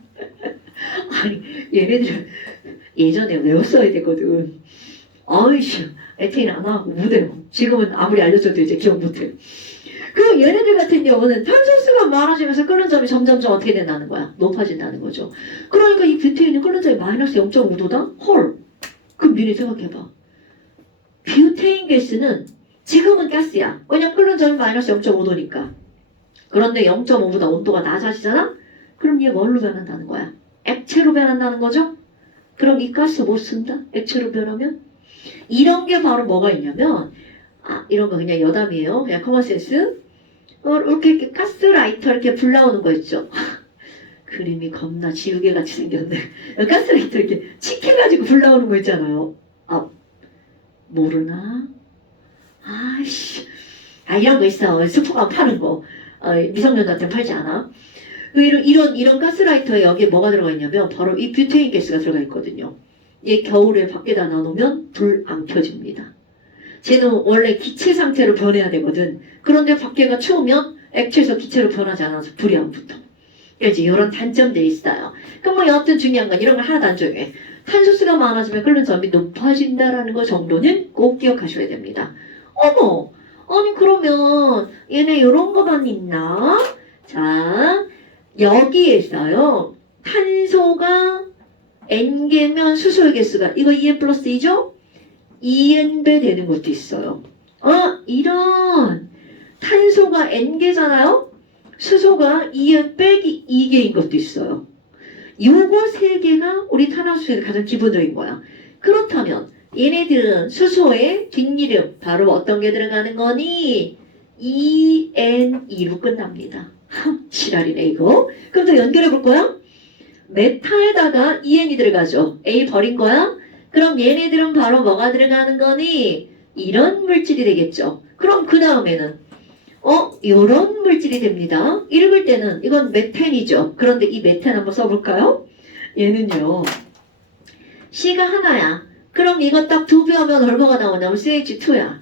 아니 얘네들 예전에 외웠어야 되거든. 아이씨 에테인 안 하고 무대 지금은 아무리 알려줘도 이제 기억 못해. 그럼 얘네들 같은 경우는 탄소수가 많아지면서 끓는 점이 점점점 어떻게 된다는 거야? 높아진다는 거죠. 그러니까 이 뷰테인은 끓는 점이 마이너스 0.5도다? 헐. 그럼 미리 생각해봐. 뷰테인 가스는 지금은 가스야. 왜냐면 끓는 점이 마이너스 0.5도니까. 그런데 0.5보다 온도가 낮아지잖아? 그럼 얘 뭘로 변한다는 거야? 액체로 변한다는 거죠? 그럼 이 가스 못 쓴다? 액체로 변하면? 이런 게 바로 뭐가 있냐면 이런 거 그냥 여담이에요. 그냥 커먼센스. 이렇게 가스라이터 이렇게 불 나오는 거 있죠? 그림이 겁나 지우개같이 생겼네. 가스라이터 이렇게 칙해가지고 불 나오는 거 있잖아요. 모르나? 아이씨. 이런 거 있어. 슈퍼가 파는 거. 미성년자한테 팔지 않아? 이런 가스라이터에 여기에 뭐가 들어가 있냐면 바로 이 뷰테인 가스가 들어가 있거든요. 얘 겨울에 밖에다 놔놓으면 불 안 켜집니다. 쟤는 원래 기체 상태로 변해야 되거든. 그런데 밖에가 추우면 액체에서 기체로 변하지 않아서 불이 안 붙어. 그래서 이런 단점들이 있어요. 그럼 뭐 여하튼 중요한 건 이런 걸 하나도 안 중요해. 탄소수가 많아지면 끓는 점이 높아진다라는 거 정도는 꼭 기억하셔야 됩니다. 어머! 아니 그러면 얘네 이런 거만 있나? 자, 여기에서요. 탄소가 N개면 수소의 개수가 이거 2N 플러스 2죠? 2N배 되는 것도 있어요. 이런 탄소가 N개잖아요? 수소가 2N 빼기 2개인 것도 있어요. 요거 세 개가 우리 탄화수소의 가장 기본적인 거야. 그렇다면 얘네들은 수소의 뒷이름 바로 어떤 게 들어가는 거니? ENE로 끝납니다. 지랄이네 이거. 그럼 더 연결해 볼 거야? 메타에다가 EN이 들어가죠. A 버린 거야? 그럼 얘네들은 바로 뭐가 들어가는 거니? 이런 물질이 되겠죠. 그럼 그 다음에는 요런 물질이 됩니다. 읽을 때는 이건 메탄이죠. 그런데 이 메탄 한번 써볼까요? 얘는요. C가 하나야. 그럼 이거 딱 2배 하면 얼마가 나오냐면 CH2야.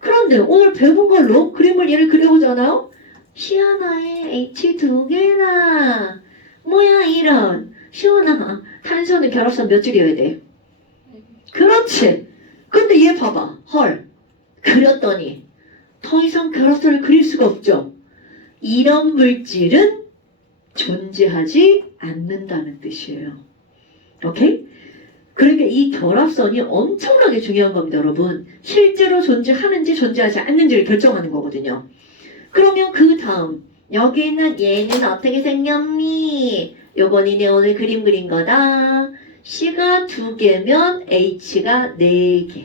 그런데 오늘 배운 걸로 그림을 얘를 그려보잖아요. C 하나에 H 2개나. 뭐야 이런. 시원아. 탄소는 결합선 몇 줄이어야 돼? 그렇지. 근데 얘 봐봐. 헐. 그렸더니 더 이상 결합선을 그릴 수가 없죠. 이런 물질은 존재하지 않는다는 뜻이에요. 오케이? 그러니까 이 결합선이 엄청나게 중요한 겁니다, 여러분. 실제로 존재하는지 존재하지 않는지를 결정하는 거거든요. 그러면 그 다음 여기 있는 얘는 어떻게 생겼니? 요건 이내 오늘 그림 그린 거다. C가 2개면 H가 4개.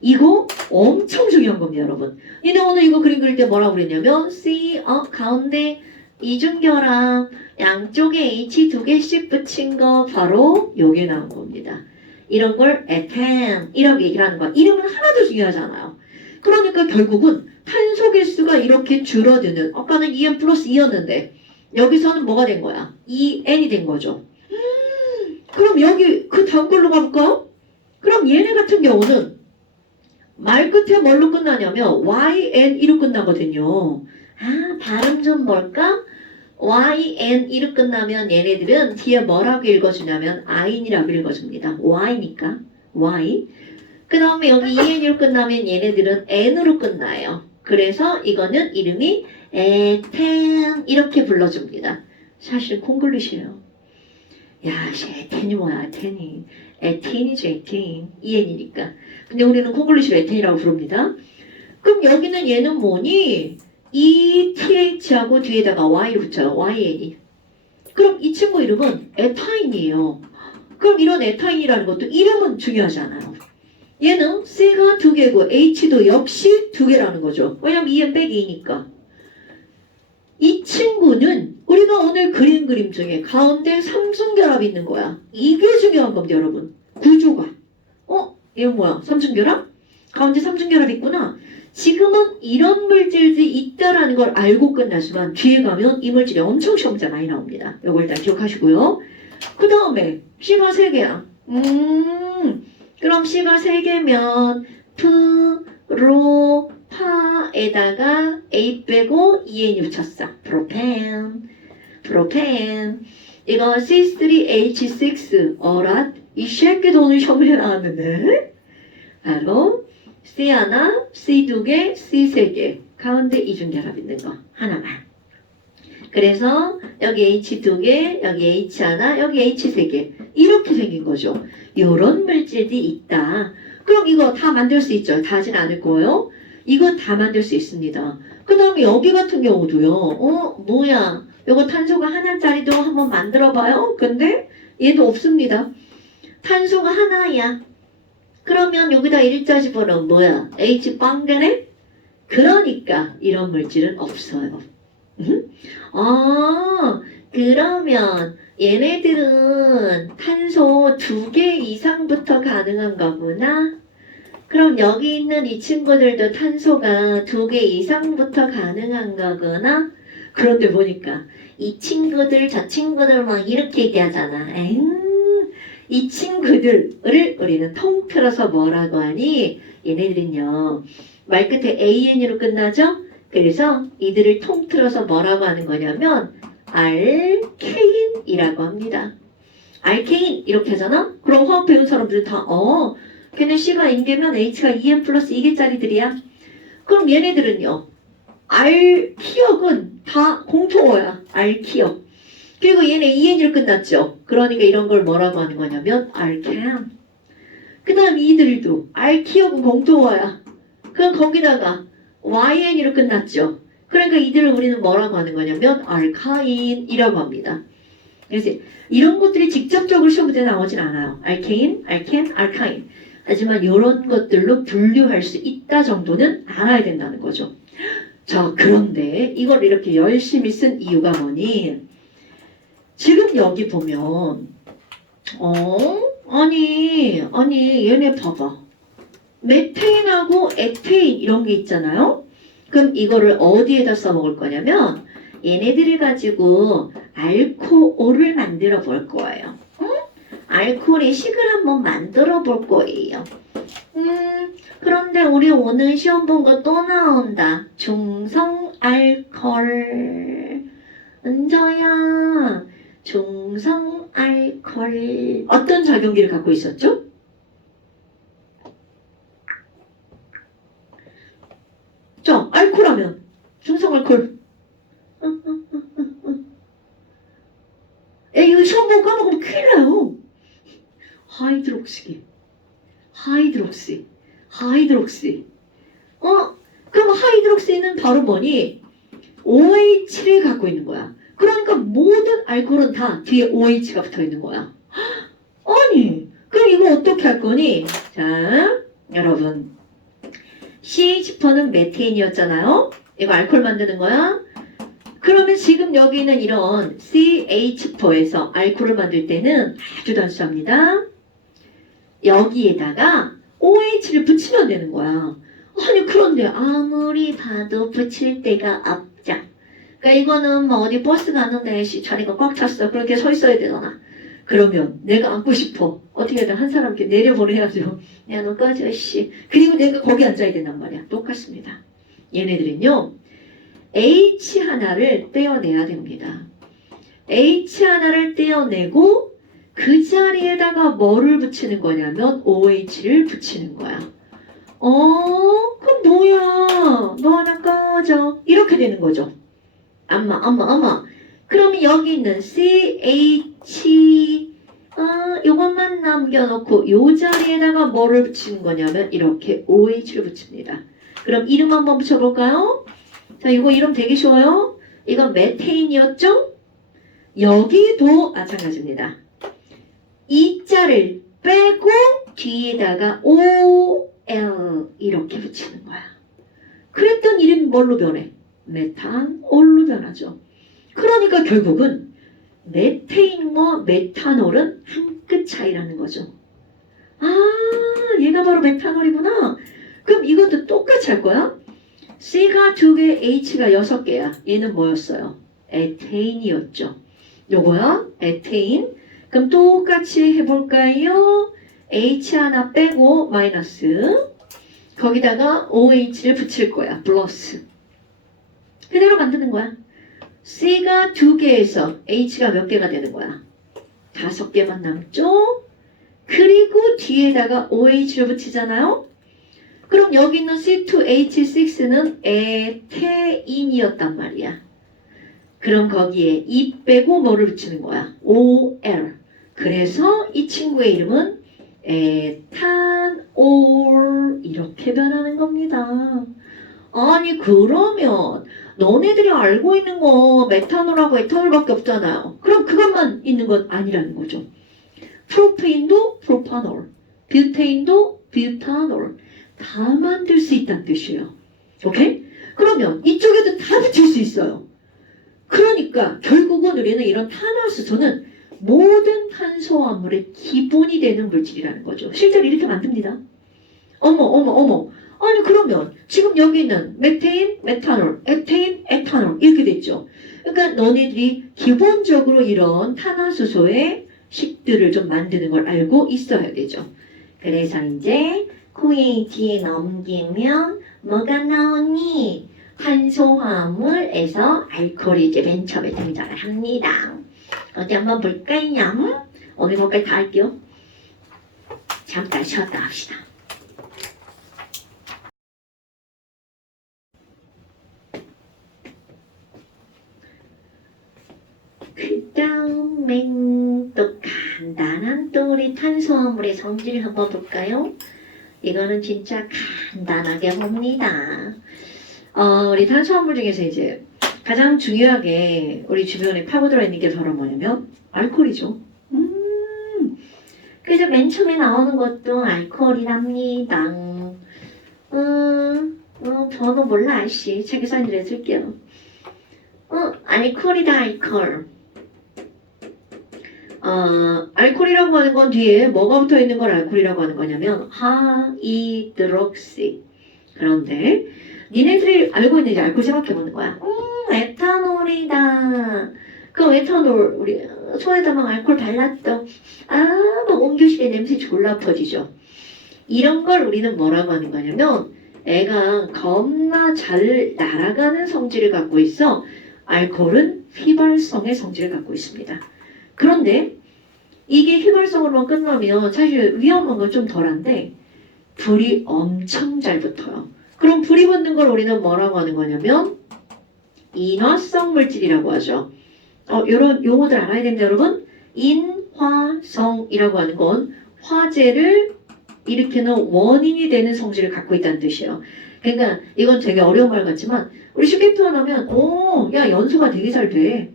이거 엄청 중요한 겁니다, 여러분. 얘네 오늘 이거 그림 그릴 때 뭐라고 그랬냐면 C 가운데 이중결합 양쪽에 H 2개씩 붙인 거 바로 요게 나온 겁니다. 이런 걸 에탄 이라고 얘기를 하는 거야. 이름은 하나도 중요하잖아요. 그러니까 결국은 탄소 개수가 이렇게 줄어드는 아까는 2N 플러스 2였는데 여기서는 뭐가 된 거야? 2N이 된 거죠. 그럼 여기 그 다음 걸로 가볼까요? 그럼 얘네 같은 경우는 말 끝에 뭘로 끝나냐면 YNE로 끝나거든요. 발음 좀 볼까? YNE로 끝나면 얘네들은 뒤에 뭐라고 읽어주냐면 IN이라고 읽어줍니다. Y니까 Y. 그 다음에 여기 EN으로 끝나면 얘네들은 N으로 끝나요. 그래서 이거는 이름이 에탄 이렇게 불러줍니다. 사실 콩글리시예요. 야, 에탄이 뭐야, 에탄이. 에탄이죠, 에탄. EN이니까. 근데 우리는 콩글리시로 에탄이라고 부릅니다. 그럼 여기는 얘는 뭐니? ETH하고 뒤에다가 Y를 붙여요. YN이. 그럼 이 친구 이름은 에타인이에요. 그럼 이런 에타인이라는 것도 이름은 중요하지 않아요. 얘는 C가 2개고 H도 역시 2개라는 거죠. 왜냐면 2엔 빼기 2니까. 이 친구는 우리가 오늘 그린 그림 중에 가운데 삼중결합이 있는 거야. 이게 중요한 겁니다, 여러분. 구조가. 얘는 뭐야? 삼중결합? 가운데 삼중결합 있구나. 지금은 이런 물질들이 있다라는 걸 알고 끝나지만 뒤에 가면 이 물질이 엄청 시험 문제 많이 나옵니다. 이걸 일단 기억하시고요. 그 다음에 C가 3개야. 그럼 C가 3개면 프로파에다가 A 빼고 EN이 붙였어. 프로펜. 이거 C3H6 어랏. 이 새끼도 오늘 시험에 나왔는데 바로 C 하나, C 2개, C 3개 가운데 이중결합 있는 거 하나만. 그래서 여기 H 2개, 여기 H 하나, 여기 H 3개 이렇게 생긴 거죠. 요런 물질이 있다. 그럼 이거 다 만들 수 있죠. 다 하진 않을 거예요. 이거 다 만들 수 있습니다. 그 다음에 여기 같은 경우도요. 뭐야? 요거 탄소가 하나짜리도 한번 만들어봐요. 근데 얘도 없습니다. 탄소가 하나야. 그러면 여기다 일자 집어넣으면 뭐야? H 빵개네? 그러니까 이런 물질은 없어요. 그러면 얘네들은 탄소 2개 이상부터 가능한 거구나. 그럼 여기 있는 이 친구들도 탄소가 2개 이상부터 가능한 거구나. 그런데 보니까 이 친구들 저 친구들 막 이렇게 얘기하잖아. 이 친구들을 우리는 통틀어서 뭐라고 하니? 얘네들은요. 말 끝에 AN으로 끝나죠? 그래서 이들을 통틀어서 뭐라고 하는 거냐면 알케인이라고 합니다. 알케인 이렇게 하잖아? 그럼 화학 배운 사람들은 다 걔네 C가 N개면 H가 2N 플러스 2개짜리들이야. 그럼 얘네들은요. 알키역은 다 공통어야. 알키역. 그리고 얘네 en으로 끝났죠. 그러니까 이런 걸 뭐라고 하는 거냐면 알켐. 그 다음 이들도 알키하고 공통어야. 그럼 거기다가 yn으로 끝났죠. 그러니까 이들을 우리는 뭐라고 하는 거냐면 알카인이라고 합니다. 그래서 이런 것들이 직접적으로 시험 문제에 나오진 않아요. 알케인, 알켄, 알카인. 하지만 이런 것들로 분류할 수 있다 정도는 알아야 된다는 거죠. 자, 그런데 이걸 이렇게 열심히 쓴 이유가 뭐니? 지금 여기 보면 아니 얘네 봐봐. 메테인하고 에테인 이런 게 있잖아요. 그럼 이거를 어디에다 써먹을 거냐면 얘네들을 가지고 알코올을 만들어 볼 거예요. 응? 알코올의 식을 한번 만들어 볼 거예요. 그런데 우리 오늘 시험 본 거 또 나온다. 중성 알코올. 은서야, 중성 알코올 어떤 작용기를 갖고 있었죠? 자, 알코올하면 중성 알코올. 이거 시험 보고 까먹으면 큰일 나요. 하이드록시. 그럼 하이드록시는 바로 뭐니? OH를 갖고 있는 거야. 그러니까 모든 알코올은 다 뒤에 OH가 붙어 있는 거야. 아니, 그럼 이거 어떻게 할 거니? 자, 여러분. CH4는 메테인이었잖아요. 이거 알코올 만드는 거야. 그러면 지금 여기 있는 이런 CH4에서 알코올을 만들 때는 아주 단순합니다. 여기에다가 OH를 붙이면 되는 거야. 아니 그런데 아무리 봐도 붙일 데가 없자. 그러니까 이거는 뭐 어디 버스 가는데 자리가 꽉 찼어. 그렇게 서 있어야 되잖아. 그러면 내가 앉고 싶어. 어떻게든 한 사람 이렇게 내려보내야죠. 야 너 꺼져 씨. 그리고 내가 거기 앉아야 된단 말이야. 똑같습니다. 얘네들은요. H 하나를 떼어내야 됩니다. H 하나를 떼어내고 그 자리에다가 뭐를 붙이는 거냐면 OH를 붙이는 거야. 그럼 뭐야? 너 하나 꺼져. 이렇게 되는 거죠. 엄마. 그러면 여기 있는 CH, 요것만 남겨놓고 요 자리에다가 뭐를 붙이는 거냐면 이렇게 OH를 붙입니다. 그럼 이름 한번 붙여볼까요? 자, 이거 이름 되게 쉬워요. 이건 메테인이었죠? 여기도 마찬가지입니다. 이 자를 빼고 뒤에다가 OL 이렇게 붙이는 거야. 그랬던 이름이 뭘로 변해? 메탄올로 변하죠. 그러니까 결국은 메테인과 메탄올은 한 끗 차이라는 거죠. 얘가 바로 메탄올이구나. 그럼 이것도 똑같이 할 거야. C가 2개, H가 6개야. 얘는 뭐였어요? 에테인이었죠. 요거야, 에테인. 그럼 똑같이 해볼까요? H 하나 빼고 마이너스. 거기다가 OH를 붙일 거야. 플러스. 그대로 만드는 거야. C가 2개에서 H가 몇 개가 되는 거야? 5개만 남죠? 그리고 뒤에다가 OH를 붙이잖아요? 그럼 여기 있는 C2H6는 에테인이었단 말이야. 그럼 거기에 E 빼고 뭐를 붙이는 거야? OL. 그래서 이 친구의 이름은 에탄올 이렇게 변하는 겁니다. 아니 그러면 너네들이 알고 있는 거 메탄올하고 에탄올밖에 없잖아요. 그럼 그것만 있는 건 아니라는 거죠. 프로페인도 프로파놀, 뷰테인도 뷰타놀 다 만들 수 있다는 뜻이에요. 오케이? 그러면 이쪽에도 다 붙일 수 있어요. 그러니까 결국은 우리는 이런 탄화수소는 모든 탄수화물의 기본이 되는 물질이라는 거죠. 실제로 이렇게 만듭니다. 어머. 아니 그러면 지금 여기 있는 메테인, 메탄올, 에테인, 에탄올 이렇게 됐죠. 그러니까 너네들이 기본적으로 이런 탄화수소의 식들을 좀 만드는 걸 알고 있어야 되죠. 그래서 이제 코에 뒤에 넘기면 뭐가 나오니? 탄소화물에서 알코올이 이제 맨 처음에 등장을 합니다. 어디 한번 볼까요? 오늘 거기까지 다 할게요. 잠깐 쉬었다 합시다. 그 다음 맹맹. 또 간단한 또 우리 탄수화물의 성질 한번 볼까요? 이거는 진짜 간단하게 봅니다. 우리 탄수화물 중에서 이제 가장 중요하게 우리 주변에 파고들어 있는 게 바로 뭐냐면 알코올이죠. 그래서 맨 처음에 나오는 것도 알코올이랍니다. 저는 몰라 아저씨. 책에 써있는 대로 쓸게요. 알코올이다 알코올. 알코올이라고 하는 건 뒤에 뭐가 붙어 있는 걸 알코올이라고 하는 거냐면 하이드록시. 그런데 니네들이 알고 있는지 알코올 생각해 보는 거야. 에탄올이다. 그 에탄올 우리 손에다 막 알코올 발랐어. 막 온교실에 냄새 졸라 퍼지죠. 이런 걸 우리는 뭐라고 하는 거냐면 애가 겁나 잘 날아가는 성질을 갖고 있어. 알코올은 휘발성의 성질을 갖고 있습니다. 그런데 이게 휘발성으로만 끝나면 사실 위험한 건 좀 덜한데 불이 엄청 잘 붙어요. 그럼 불이 붙는 걸 우리는 뭐라고 하는 거냐면 인화성 물질이라고 하죠. 이런 용어들 알아야 됩니다, 여러분. 인화성이라고 하는 건 화재를 일으키는 원인이 되는 성질을 갖고 있다는 뜻이에요. 그러니까 이건 되게 어려운 말 같지만 우리 쉽게 표현하면 야 연소가 되게 잘 돼.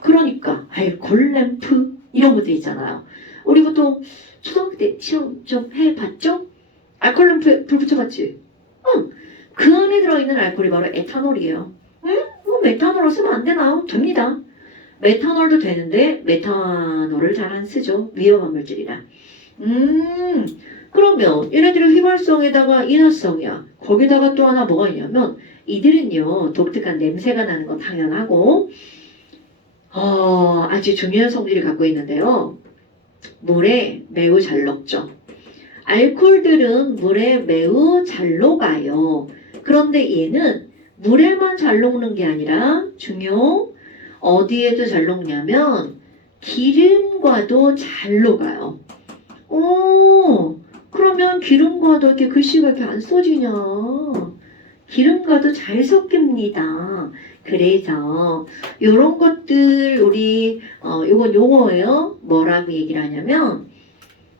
그러니까 알코올 램프 이런 것들 있잖아요. 우리 보통 초등학교 때 시험 좀 해봤죠? 알코올 램프에 불 붙여봤지? 그 안에 들어있는 알코올이 바로 에탄올이에요. 메탄올을 쓰면 안 되나요? 됩니다. 메탄올도 되는데 메탄올을 잘 안 쓰죠. 위험한 물질이라. 그러면 얘네들은 휘발성에다가 인화성이야. 거기다가 또 하나 뭐가 있냐면 이들은요 독특한 냄새가 나는 건 당연하고 아주 중요한 성질을 갖고 있는데요. 물에 매우 잘 녹죠. 알코올들은 물에 매우 잘 녹아요. 그런데 얘는 물에만 잘 녹는 게 아니라 어디에도 잘 녹냐면 기름과도 잘 녹아요. 그러면 기름과도 이렇게 글씨가 이렇게 안 써지냐? 기름과도 잘 섞입니다. 그래서 이런 것들 우리 이건 용어예요. 뭐라고 얘기를 하냐면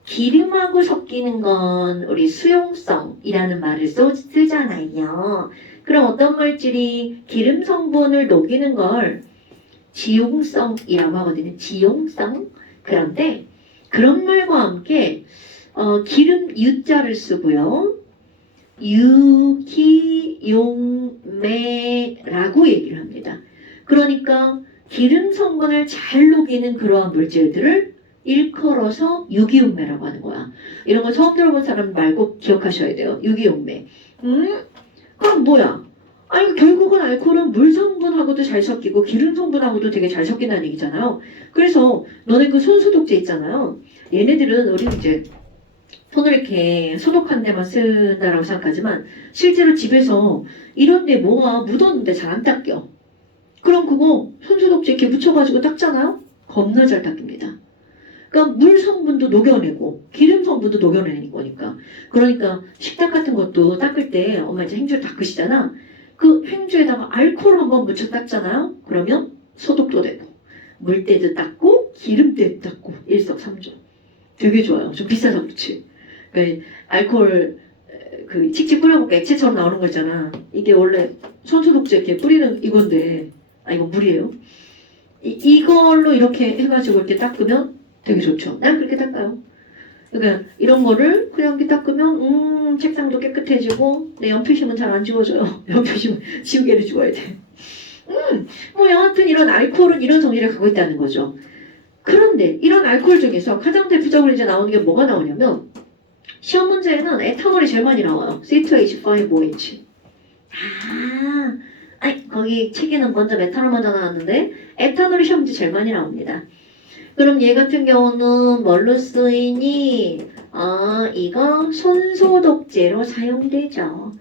기름하고 섞이는 건 우리 수용성이라는 말을 쓰잖아요. 그럼 어떤 물질이 기름 성분을 녹이는 걸 지용성이라고 하거든요. 지용성. 그런데 그런 말과 함께 기름 유자를 쓰고요. 유기용매라고 얘기를 합니다. 그러니까 기름 성분을 잘 녹이는 그러한 물질들을 일컬어서 유기용매라고 하는 거야. 이런 거 처음 들어본 사람 말고 기억하셔야 돼요. 유기용매. 그럼 뭐야? 아니 결국은 알코올은 물 성분하고도 잘 섞이고 기름 성분하고도 되게 잘 섞인다는 얘기잖아요. 그래서 너네 그 손 소독제 있잖아요. 얘네들은 우리 이제 손을 이렇게 소독한 데만 쓴다라고 생각하지만 실제로 집에서 이런 데 뭐가 묻었는데 잘 안 닦여. 그럼 그거 손소독제 이렇게 묻혀가지고 닦잖아요? 겁나 잘 닦입니다. 그러니까 물 성분도 녹여내고 기름 성분도 녹여내는 거니까. 그러니까 식탁 같은 것도 닦을 때 엄마 이제 행주를 닦으시잖아. 그 행주에다가 알코올 한번 묻혀 닦잖아요? 그러면 소독도 되고 물때도 닦고 기름때도 닦고 일석삼조. 되게 좋아요. 좀 비싸서 그렇지. 그 알코올 그 칙칙 뿌려놓고 액체처럼 나오는 거 있잖아. 이게 원래 손소독제 이렇게 뿌리는 이건데 이건 물이에요. 이걸로 이렇게 해가지고 이렇게 닦으면 되게 좋죠. 난 그렇게 닦아요. 그러니까 이런 거를 그냥 이렇게 닦으면 책상도 깨끗해지고 내 연필심은 잘 안 지워져요. 연필심은 지우개를 지워야 돼. 뭐 여하튼 이런 알코올은 이런 성질을 갖고 있다는 거죠. 그런데 이런 알코올 중에서 가장 대표적으로 이제 나오는 게 뭐가 나오냐면 시험 문제에는 에탄올이 제일 많이 나와요. C2H5OH. 거기 책에는 먼저 메탄올 먼저 나왔는데 에탄올이 시험 문제 제일 많이 나옵니다. 그럼 얘 같은 경우는 뭘로 쓰이니? 이거 손소독제로 사용되죠.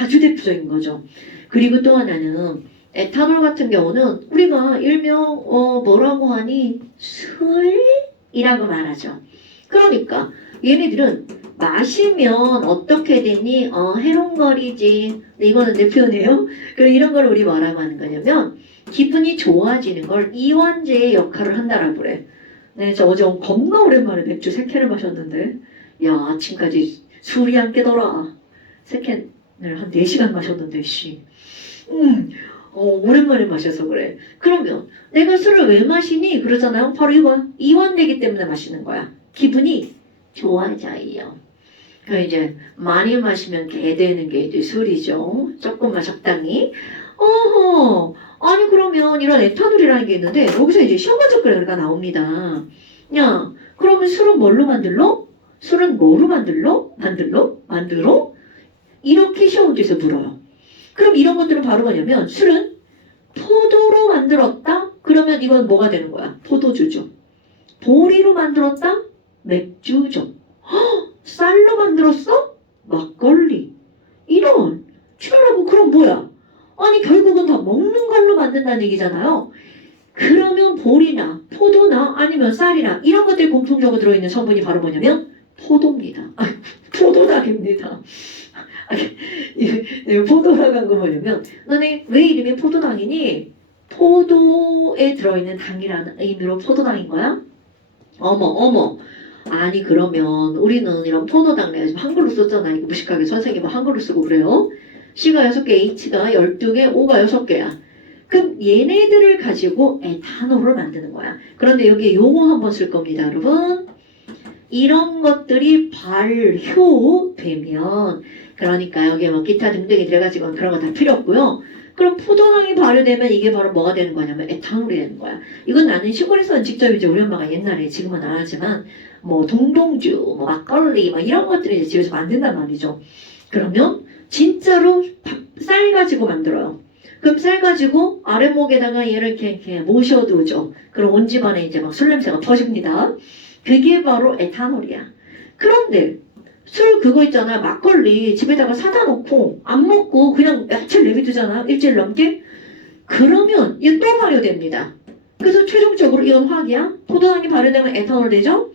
아주 대표적인 거죠. 그리고 또 하나는 에탄올 같은 경우는 우리가 일명 뭐라고 하니? 술이라고 말하죠. 그러니까 얘네들은 마시면 어떻게 되니? 해롱거리지. 네, 이거는 내 표현이에요. 그리고 이런 걸 우리 뭐라고 하는 거냐면 기분이 좋아지는 걸 이완제의 역할을 한다라고 그래. 네, 저 어제 겁나 오랜만에 맥주 3캔을 마셨는데 야 아침까지 술이 안 깨더라. 3캔을 한 4시간 마셨는데 씨. 오랜만에 마셔서 그래. 그러면 내가 술을 왜 마시니? 그러잖아요. 바로 이거 이완되기 때문에 마시는 거야. 기분이 좋아져요. 그 이제 많이 마시면 개 되는 게 이제 술이죠. 조금만 적당히. 아니 그러면 이런 에탄올이라는 게 있는데 여기서 이제 시험관적 거래가 나옵니다. 야, 그러면 술은 뭘로 만들러? 술은 뭐로 만들어? 이렇게 시험 문제에서 물어요. 그럼 이런 것들은 바로 뭐냐면 술은 포도로 만들었다? 그러면 이건 뭐가 되는 거야? 포도주죠. 보리로 만들었다? 맥주죠. 쌀로 만들었어? 막걸리. 이런 치열하고 그럼 뭐야? 아니 결국은 다 먹는 걸로 만든다는 얘기잖아요. 그러면 보리나 포도나 아니면 쌀이나 이런 것들이 공통적으로 들어있는 성분이 바로 뭐냐면 포도입니다. 포도당입니다. 포도당 한 거 뭐냐면 너네 왜 이름이 포도당이니? 포도에 들어있는 당이라는 의미로 포도당인 거야? 어머. 아니 그러면 우리는 이런 포도당 내가 지금 한글로 썼잖아. 이거 무식하게 선생님은 한글로 쓰고 그래요. C가 6개, H가 12개, O가 6개야. 그럼 얘네들을 가지고 에탄올을 만드는 거야. 그런데 여기에 용어 한번 쓸 겁니다, 여러분. 이런 것들이 발효되면 그러니까 여기에 뭐 기타 등등이 들어가지고 그런 거 다 필요 없고요. 그럼 포도당이 발효되면 이게 바로 뭐가 되는 거냐면 에탄올이 되는 거야. 이건 나는 시골에서는 직접 이제 우리 엄마가 옛날에 지금은 안 하지만 뭐 동동주, 뭐 막걸리 막 이런 것들을 이제 집에서 만든단 말이죠. 그러면 진짜로 쌀 가지고 만들어요. 그럼 쌀 가지고 아랫목에다가 얘를 이렇게 모셔두죠. 그럼 온 집안에 이제 막 술 냄새가 퍼집니다. 그게 바로 에탄올이야. 그런데 술 그거 있잖아. 막걸리 집에다가 사다 놓고 안 먹고 그냥 며칠 내비두잖아. 일주일 넘게. 그러면 이게 또 발효됩니다. 그래서 최종적으로 이건 화학이야. 포도당이 발효되면 에탄올 되죠.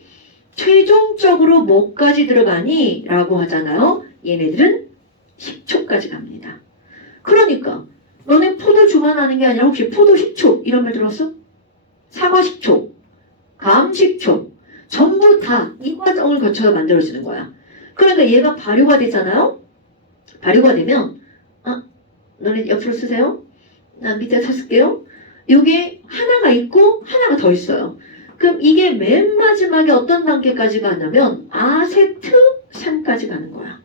최종적으로 뭐까지 들어가니? 라고 하잖아요. 얘네들은 식초까지 갑니다. 그러니까 너네 포도주만 하는 게 아니라 혹시 포도식초 이런 말 들었어? 사과식초, 감식초 전부 다 이 과정을 거쳐서 만들어지는 거야. 그러니까 얘가 발효가 되잖아요. 발효가 되면 너네 옆으로 쓰세요. 난 밑에 서 쓸게요. 요게 하나가 있고 하나가 더 있어요. 그럼 이게 맨 마지막에 어떤 단계까지 가냐면 아세트산까지 가는 거야.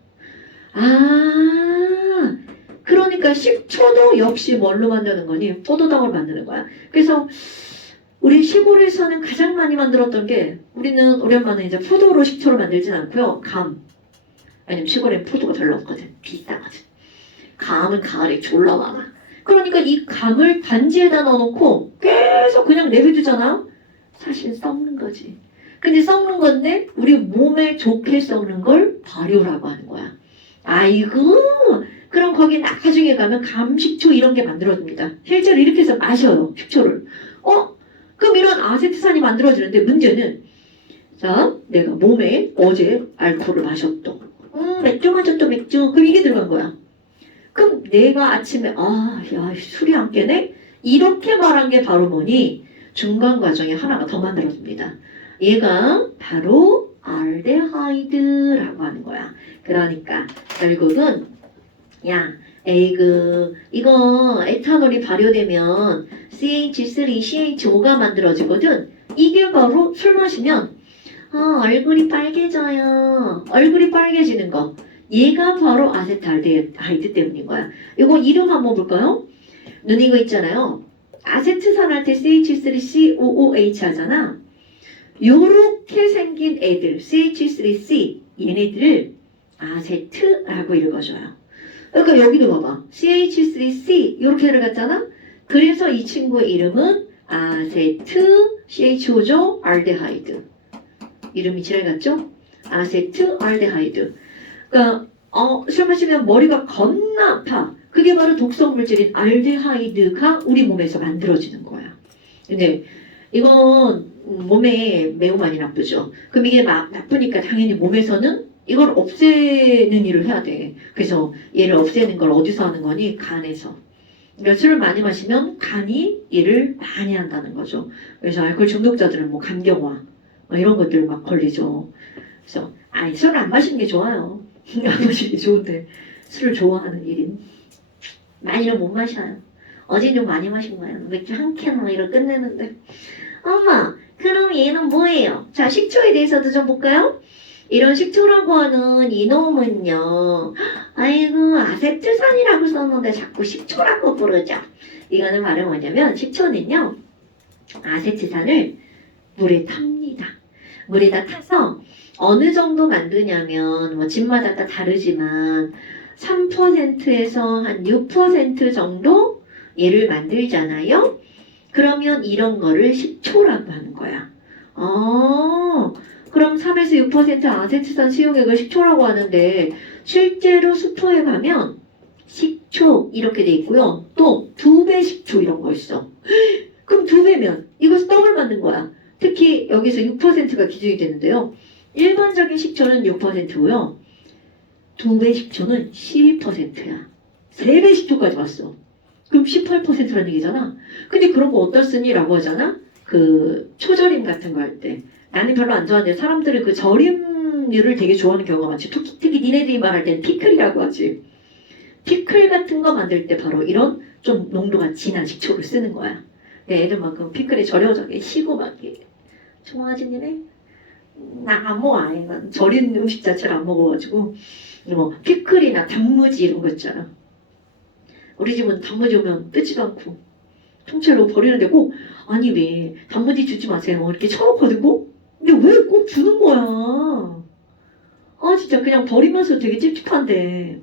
그러니까 식초도 역시 뭘로 만드는 거니? 포도당을 만드는 거야. 그래서 우리 시골에서는 가장 많이 만들었던 게 우리는 오랜만에 이제 포도로 식초를 만들진 않고요. 왜냐면 시골엔 포도가 별로 없거든. 비싸거든. 감은 가을에 졸라 많아. 그러니까 이 감을 단지에다 넣어놓고 계속 그냥 내비두잖아. 사실 썩는 거지. 근데 썩는 건데 우리 몸에 좋게 썩는 걸 발효라고 하는 거야. 아이고 그럼 거기 나중에 가면 감식초 이런 게 만들어집니다. 실제로 이렇게 해서 마셔요. 식초를. 그럼 이런 아세트산이 만들어지는데 문제는 자 내가 몸에 어제 알코올을 마셨또 맥주 마셨또 맥주 그럼 이게 들어간 거야. 그럼 내가 아침에 야 술이 안 깨네? 이렇게 말한 게 바로 뭐니? 중간 과정에 하나가 더 만들어집니다. 얘가 바로 알데하이드라고 하는 거야. 그러니까 결국은 이거 에탄올이 발효되면 CH3CH5가 만들어지거든. 이게 바로 술 마시면 얼굴이 빨개져요. 얼굴이 빨개지는 거. 얘가 바로 아세트알데하이드 때문인 거야. 이거 이름 한번 볼까요? 눈 이거 있잖아요. 아세트산할 때 CH3COOH 하잖아. 요렇게 생긴 애들 CH3C 얘네들을 아세트라고 읽어줘요. 그러니까 여기도 봐봐. CH3C 이렇게 들어갔잖아. 그래서 이 친구의 이름은 아세트 CHO죠. 알데하이드. 이름이 지나갔죠? 아세트 알데하이드. 그러니까 술 마시면 머리가 겁나 아파. 그게 바로 독성 물질인 알데하이드가 우리 몸에서 만들어지는 거야. 근데 이건 몸에 매우 많이 나쁘죠. 그럼 이게 나쁘니까 당연히 몸에서는 이걸 없애는 일을 해야 돼. 그래서 얘를 없애는 걸 어디서 하는 거니? 간에서. 그러니까 술을 많이 마시면 간이 일을 많이 한다는 거죠. 그래서 알코올 중독자들은 뭐 간경화 뭐 이런 것들 막 걸리죠. 그래서 아니 술을 안 마시는 게 좋아요. 안 마시는 게 좋은데 술을 좋아하는 일인 많이는 못 마셔요. 어제 좀 많이 마신 거예요. 맥주 한 캔 뭐 이러 끝내는데. 엄마, 그럼 얘는 뭐예요? 자, 식초에 대해서도 좀 볼까요? 이런 식초라고 하는 이놈은요. 아이고, 아세트산이라고 썼는데 자꾸 식초라고 부르죠. 이거는 바로 뭐냐면 식초는요. 아세트산을 물에 탑니다. 물에다 타서 어느 정도 만드냐면 뭐 집마다 다 다르지만 3%에서 한 6% 정도 얘를 만들잖아요. 그러면 이런 거를 식초라고 하는 거야. 그럼 3에서 6% 아세트산 수용액을 식초라고 하는데 실제로 수토에 가면 식초 이렇게 돼 있고요. 또 2배 식초 이런 거 있어. 그럼 2배면 이것은 떡을 만든 거야. 특히 여기서 6%가 기준이 되는데요. 일반적인 식초는 6%고요. 2배 식초는 12%야. 3배 식초까지 왔어. 그럼 18%라는 얘기잖아. 근데 그런 거 어디다 쓰니? 라고 하잖아. 그 초절임 같은 거 할 때. 나는 별로 안 좋아하는데 사람들은 그 절임류를 되게 좋아하는 경우가 많지. 특히 니네들이 말할 때는 피클이라고 하지. 피클 같은 거 만들 때 바로 이런 좀 농도가 진한 식초를 쓰는 거야. 애들만큼 피클에 절여져게 시고 막 좋아하지니네. 나 안 먹어. 아예 난 절인 음식 자체를 안 먹어가지고 뭐 피클이나 단무지 이런 거 있잖아. 우리 집은 단무지 오면 뜯지도 않고 통째로 버리는데 꼭 아니 왜 단무지 주지 마세요 이렇게 쳐놓거든 꼭. 근데 왜 꼭 주는 거야? 아 진짜 그냥 버리면서 되게 찝찝한데.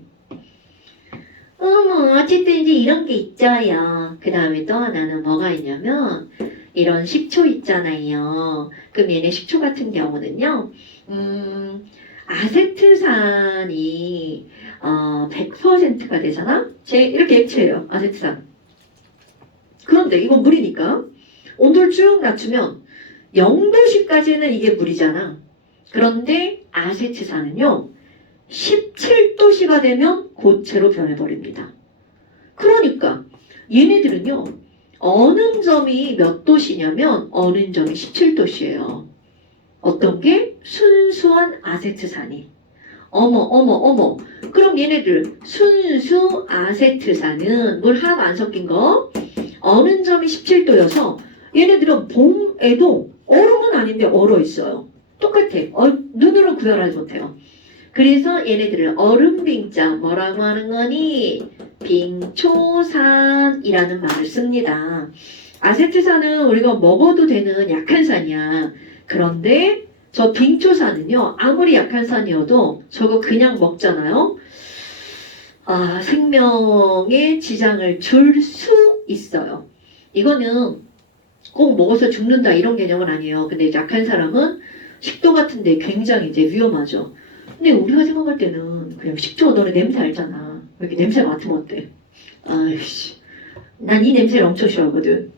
어쨌든 이제 이런 게 있죠요. 그 다음에 또 하나는 뭐가 있냐면 이런 식초 있잖아요. 그럼 얘네 식초 같은 경우는요. 아세트산이 100%가 되잖아? 이렇게 액체예요. 아세트산. 그런데 이건 물이니까 온도를 쭉 낮추면 0도씨까지는 이게 물이잖아. 그런데 아세트산은요. 17도씨가 되면 고체로 변해버립니다. 그러니까 얘네들은요. 어느 점이 몇 도씨냐면 어느 점이 17도씨예요. 어떤 게? 순수한 아세트산이. 어머. 그럼 얘네들 순수 아세트산은 물 하나도 안 섞인 거 어느 점이 17도여서 얘네들은 봄에도 얼음은 아닌데 얼어 있어요. 똑같아. 눈으로 구별하지 못해요. 그래서 얘네들을 얼음빙자 뭐라고 하는 거니? 빙초산이라는 말을 씁니다. 아세트산은 우리가 먹어도 되는 약한 산이야. 그런데 저 빙초산은요. 아무리 약한 산이어도 저거 그냥 먹잖아요. 생명에 지장을 줄 수 있어요. 이거는 꼭 먹어서 죽는다 이런 개념은 아니에요. 근데 약한 사람은 식도 같은데 굉장히 이제 위험하죠. 근데 우리가 생각할 때는 그냥 식초 너네 냄새 알잖아. 왜 이렇게 냄새 맡으면 어때? 아이씨. 난 이 냄새를 엄청 싫어하거든.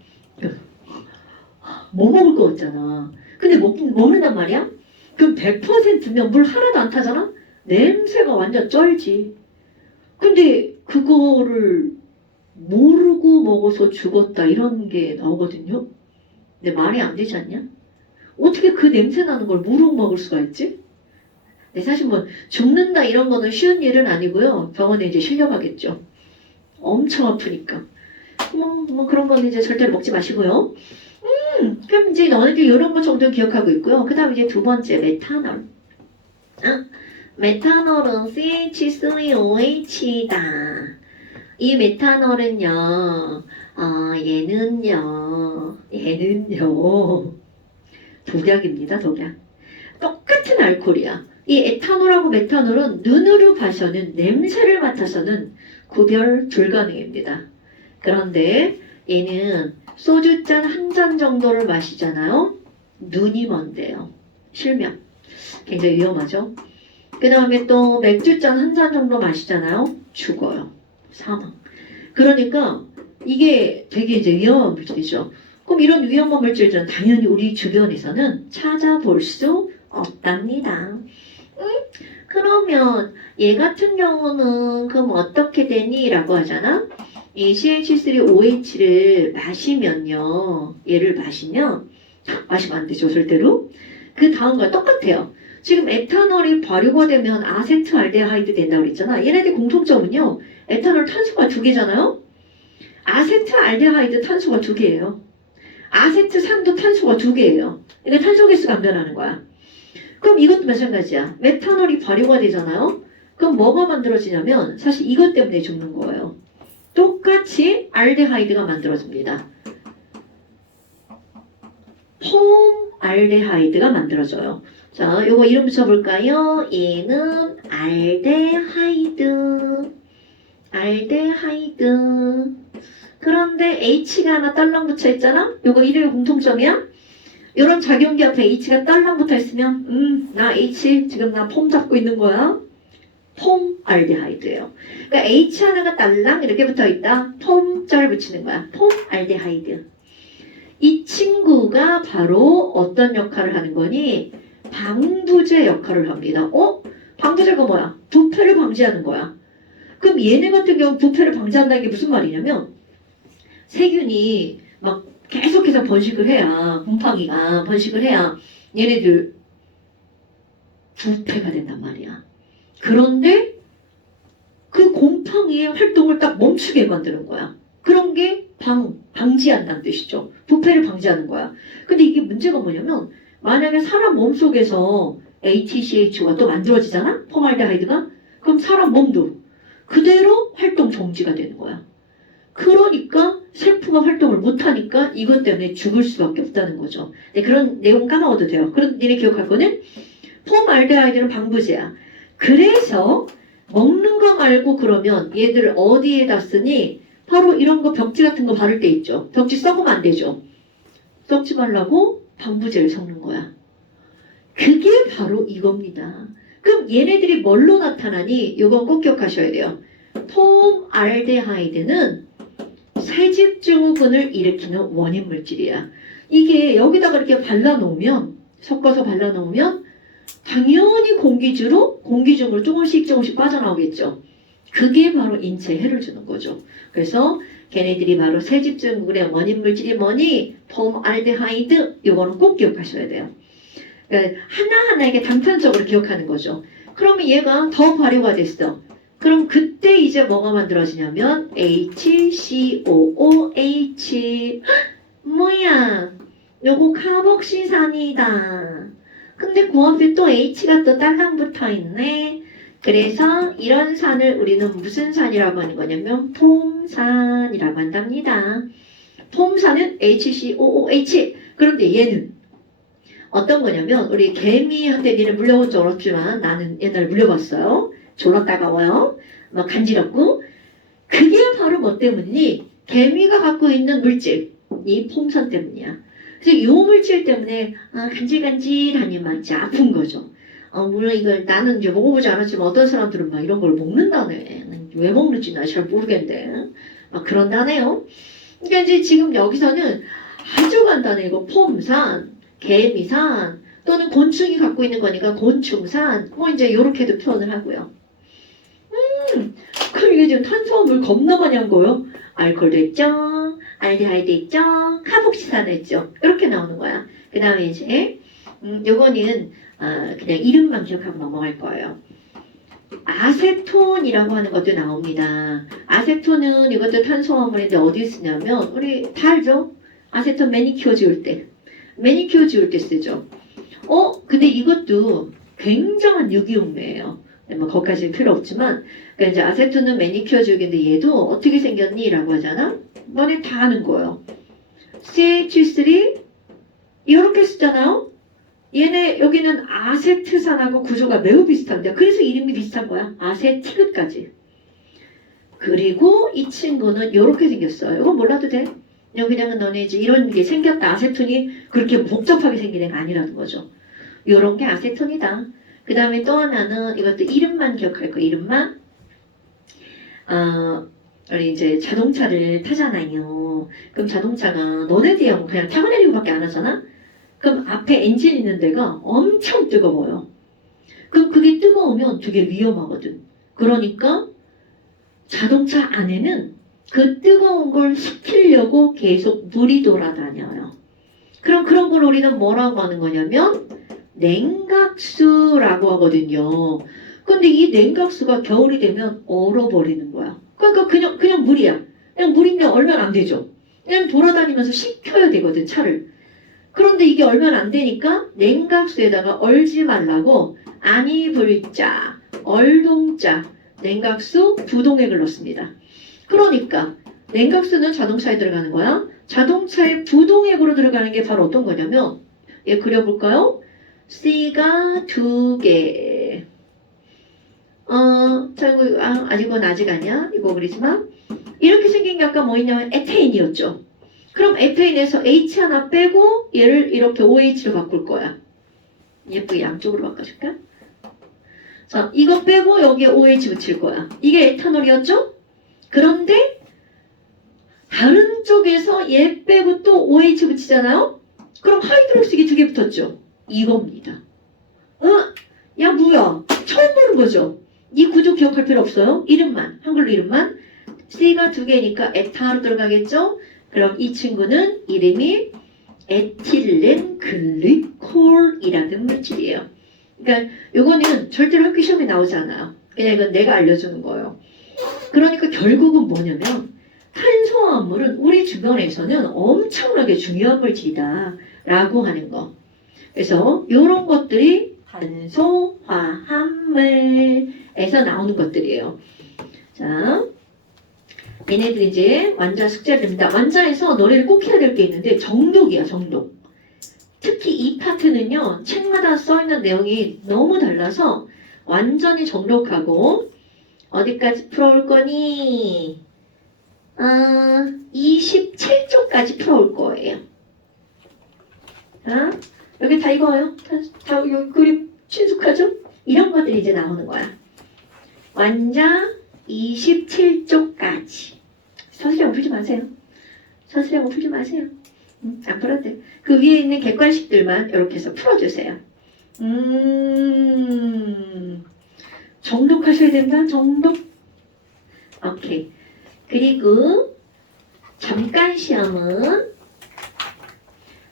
뭐 먹을 거 같잖아. 근데 먹는단 말이야? 그럼 100%면 물 하나도 안 타잖아? 냄새가 완전 쩔지. 근데 그거를 모르고 먹어서 죽었다 이런 게 나오거든요. 근데 말이 안 되지 않냐? 어떻게 그 냄새 나는 걸 모르고 먹을 수가 있지? 근데 사실 뭐 죽는다 이런 거는 쉬운 일은 아니고요. 병원에 이제 실려가겠죠. 엄청 아프니까. 뭐 그런 거는 이제 절대로 먹지 마시고요. 그럼 이제 너네들 이런 거 정도 기억하고 있고요. 그 다음 이제 두 번째 메탄올. 메탄올은 CH3OH다. 이 메탄올은요, 얘는요, 독약입니다, 독약. 똑같은 알코올이야. 이 에탄올하고 메탄올은 눈으로 봐서는, 냄새를 맡아서는 구별 불가능입니다. 그런데 얘는 소주잔 한 잔 정도를 마시잖아요. 눈이 먼데요. 실명. 굉장히 위험하죠. 그 다음에 또 맥주잔 한 잔 정도 마시잖아요. 죽어요. 사망. 그러니까 이게 되게 이제 위험한 물질이죠. 그럼 이런 위험한 물질들은 당연히 우리 주변에서는 찾아볼 수 없답니다. 그러면 얘 같은 경우는 그럼 어떻게 되니? 라고 하잖아. 이 CH3OH를 마시면요. 얘를 마시면 안 되죠, 절대로. 그 다음과 똑같아요. 지금 에탄올이 발효가 되면 아세트알데하이드 된다고 그랬잖아. 얘네들 공통점은요. 에탄올 탄소가 2개잖아요. 아세트알데하이드 탄소가 2개예요. 아세트산도 탄소가 2개예요. 그러니까 탄소 개수가 안 변하는 거야. 그럼 이것도 마찬가지야. 메탄올이 발효가 되잖아요. 그럼 뭐가 만들어지냐면 사실 이것 때문에 죽는 거예요. 똑같이 알데하이드가 만들어집니다. 폼알데하이드가 만들어져요. 자, 요거 이름 붙여볼까요? 얘는 알데하이드. 알데하이드. 그런데 H가 하나 딸랑 붙어 있잖아? 요거 이름의 공통점이야? 요런 작용기 앞에 H가 딸랑 붙어 있으면 나 H 지금 나 폼 잡고 있는 거야. 폼알데하이드예요. 그러니까 H 하나가 딸랑 이렇게 붙어 있다. 폼자를 붙이는 거야. 폼알데하이드. 이 친구가 바로 어떤 역할을 하는 거니? 방부제 역할을 합니다. 방부제가 뭐야? 부패를 방지하는 거야. 그럼 얘네 같은 경우 부패를 방지한다는 게 무슨 말이냐면 세균이 막 계속해서 번식을 해야 곰팡이가 번식을 해야 얘네들 부패가 된단 말이야. 그런데 그 곰팡이의 활동을 딱 멈추게 만드는 거야. 그런 게 방지한다는 뜻이죠. 부패를 방지하는 거야. 근데 이게 문제가 뭐냐면 만약에 사람 몸속에서 ATCH가 또 만들어지잖아? 폼알데하이드가? 그럼 사람 몸도 그대로 활동 정지가 되는 거야. 그러니까 세포가 활동을 못하니까 이것 때문에 죽을 수밖에 없다는 거죠. 네, 그런 내용 까먹어도 돼요. 그런 니네 기억할 거는 폼알데하이드는 방부제야. 그래서 먹는 거 말고 그러면 얘들을 어디에다 쓰니? 바로 이런 거 벽지 같은 거 바를 때 있죠. 벽지 썩으면 안 되죠. 썩지 말라고 방부제를 섞는 거야. 그게 바로 이겁니다. 그럼 얘네들이 뭘로 나타나니? 이건 꼭 기억하셔야 돼요. 폼알데하이드는 세집증후군을 일으키는 원인 물질이야. 이게 여기다가 이렇게 발라놓으면 섞어서 발라놓으면 당연히 공기중으로 조금씩 빠져나오겠죠. 그게 바로 인체에 해를 주는 거죠. 그래서 걔네들이 바로 세집증후군의 원인 물질이 뭐니? 폼알데하이드. 이거는 꼭 기억하셔야 돼요. 그러니까 하나하나 이게 단편적으로 기억하는 거죠. 그러면 얘가 더 발효가 됐어. 그럼 그때 이제 뭐가 만들어지냐면 HCOOH. 뭐야? 요거 카복시산이다. 근데 그 앞에 또 H가 또 딸랑 붙어 있네. 그래서 이런 산을 우리는 무슨 산이라고 하는 거냐면 폼산이라고 한답니다. 폼산은 HCOOH. 그런데 얘는 어떤 거냐면 우리 개미한테 니는 물려본 적 없지만 나는 옛날에 물려봤어요. 졸라 따가워요. 막 간지럽고. 그게 바로 뭐 때문이니? 개미가 갖고 있는 물질, 이 폼산 때문이야. 그래서 이 물질 때문에 간질간질하니 막 진짜 아픈 거죠. 물론 이걸 나는 이제 먹어보지 않았지만 어떤 사람들은 막 이런 걸 먹는다네. 왜 먹는지 나 잘 모르겠는데 막 그런다네요. 그러니까 이제 지금 여기서는 아주 간단해. 이거 폼산, 개미산 또는 곤충이 갖고 있는 거니까 곤충산 뭐 이제 이렇게도 표현을 하고요. 그럼 이게 지금 탄수화물 겁나 많이 한 거예요. 알코올도 있죠, 알데하이드 있죠, 카복시산도 있죠. 이렇게 나오는 거야. 그 다음에 이제 요거는 그냥 이름만 기억하고 넘어갈 거예요. 아세톤이라고 하는 것도 나옵니다. 아세톤은 이것도 탄수화물인데 어디 쓰냐면 우리 다 알죠? 아세톤 매니큐어 지울 때 쓰죠. 근데 이것도 굉장한 유기용매예요. 뭐 거기까지는 필요 없지만 그러니까 이제 아세톤은 매니큐어 지우개인데 얘도 어떻게 생겼니? 라고 하잖아. 너네 다 아는 거예요. CH3 이렇게 쓰잖아요. 얘네 여기는 아세트산하고 구조가 매우 비슷합니다. 그래서 이름이 비슷한 거야. 아세티그까지. 그리고 이 친구는 이렇게 생겼어요. 이건 몰라도 돼. 그냥 너네 이제 이런 게 생겼다. 아세톤이 그렇게 복잡하게 생긴 애가 아니라는 거죠. 이런 게 아세톤이다. 그 다음에 또 하나는 이것도 이름만 기억할 거예요. 이름만. 우리 이제 자동차를 타잖아요. 그럼 자동차가 너네들이 그냥 타고 내리고밖에 안 하잖아. 그럼 앞에 엔진 있는 데가 엄청 뜨거워요. 그럼 그게 뜨거우면 되게 위험하거든. 그러니까 자동차 안에는 그 뜨거운 걸 식히려고 계속 물이 돌아다녀요. 그럼 그런 걸 우리는 뭐라고 하는 거냐면 냉각수라고 하거든요. 근데 이 냉각수가 겨울이 되면 얼어버리는 거야. 그러니까 그냥 물이야. 그냥 물인데 얼면 안 되죠. 그냥 돌아다니면서 식혀야 되거든, 차를. 그런데 이게 얼면 안 되니까 냉각수에다가 얼지 말라고 안이불자, 얼동자, 냉각수 부동액을 넣습니다. 그러니까 냉각수는 자동차에 들어가는 거야. 자동차에 부동액으로 들어가는 게 바로 어떤 거냐면 얘 그려볼까요? C가 2개. 자, 이거 아직은 아직 아니야. 이거 그리지 마. 이렇게 생긴 게 아까 뭐 있냐면 에테인이었죠. 그럼 에테인에서 H 하나 빼고 얘를 이렇게 OH로 바꿀 거야. 예쁘게 양쪽으로 바꿔줄까? 자, 이거 빼고 여기에 OH 붙일 거야. 이게 에탄올이었죠? 그런데 다른 쪽에서 얘 빼고 또 OH 붙이잖아요? 그럼 하이드록식이 2개 붙었죠? 이겁니다. 야 뭐야? 처음 보는 거죠? 이 구조 기억할 필요 없어요. 이름만, 한글로 이름만. C가 2개니까 에탄으로 들어가겠죠? 그럼 이 친구는 이름이 에틸렌 글리콜이라는 물질이에요. 그러니까 요거는 절대로 학교 시험에 나오지 않아요. 그냥 이건 내가 알려주는 거예요. 그러니까 결국은 뭐냐면 탄소화합물은 우리 주변에서는 엄청나게 중요한 물질이다 라고 하는 거. 그래서 이런 것들이 탄소화합물에서 나오는 것들이에요. 자, 얘네들 이제 완자 숙제입니다. 완자에서 너네를 꼭 해야 될 게 있는데 정독이야, 정독. 특히 이 파트는요, 책마다 써있는 내용이 너무 달라서 완전히 정독하고 어디까지 풀어올 거니? 27쪽까지 풀어올 거예요. 자, 여기 다 이거예요. 다 여기 그림 친숙하죠? 이런 것들이 이제 나오는 거야. 완자 27쪽까지. 서술형 풀지 마세요. 서술형 풀지 마세요. 안 풀어도 돼. 그 위에 있는 객관식들만 이렇게 해서 풀어주세요. 정독하셔야 된다. 정독. 오케이. 그리고 잠깐 시험은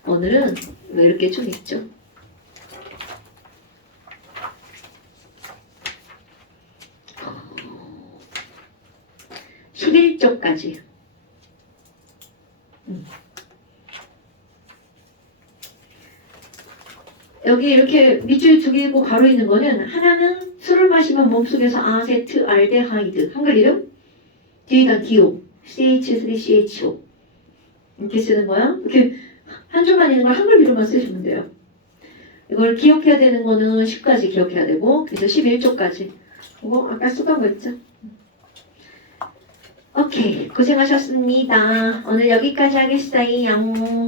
오늘은 왜 이렇게 좀 있죠? (11쪽까지) 여기 이렇게 밑줄 2개고 가로 있는 거는 하나는 술을 마시면 몸속에서 아세트알데하이드 한글 이름 뒤에다 디오 CH3CHO 이렇게 쓰는 거야. 이렇게 한 줄만 있는 걸 한글 이름만 쓰시면 돼요. 이걸 기억해야 되는 거는 10까지 기억해야 되고 그래서 11쪽까지 이거 아까 쓰던 거 있죠. 오케이 고생하셨습니다. 오늘 여기까지 하겠어요.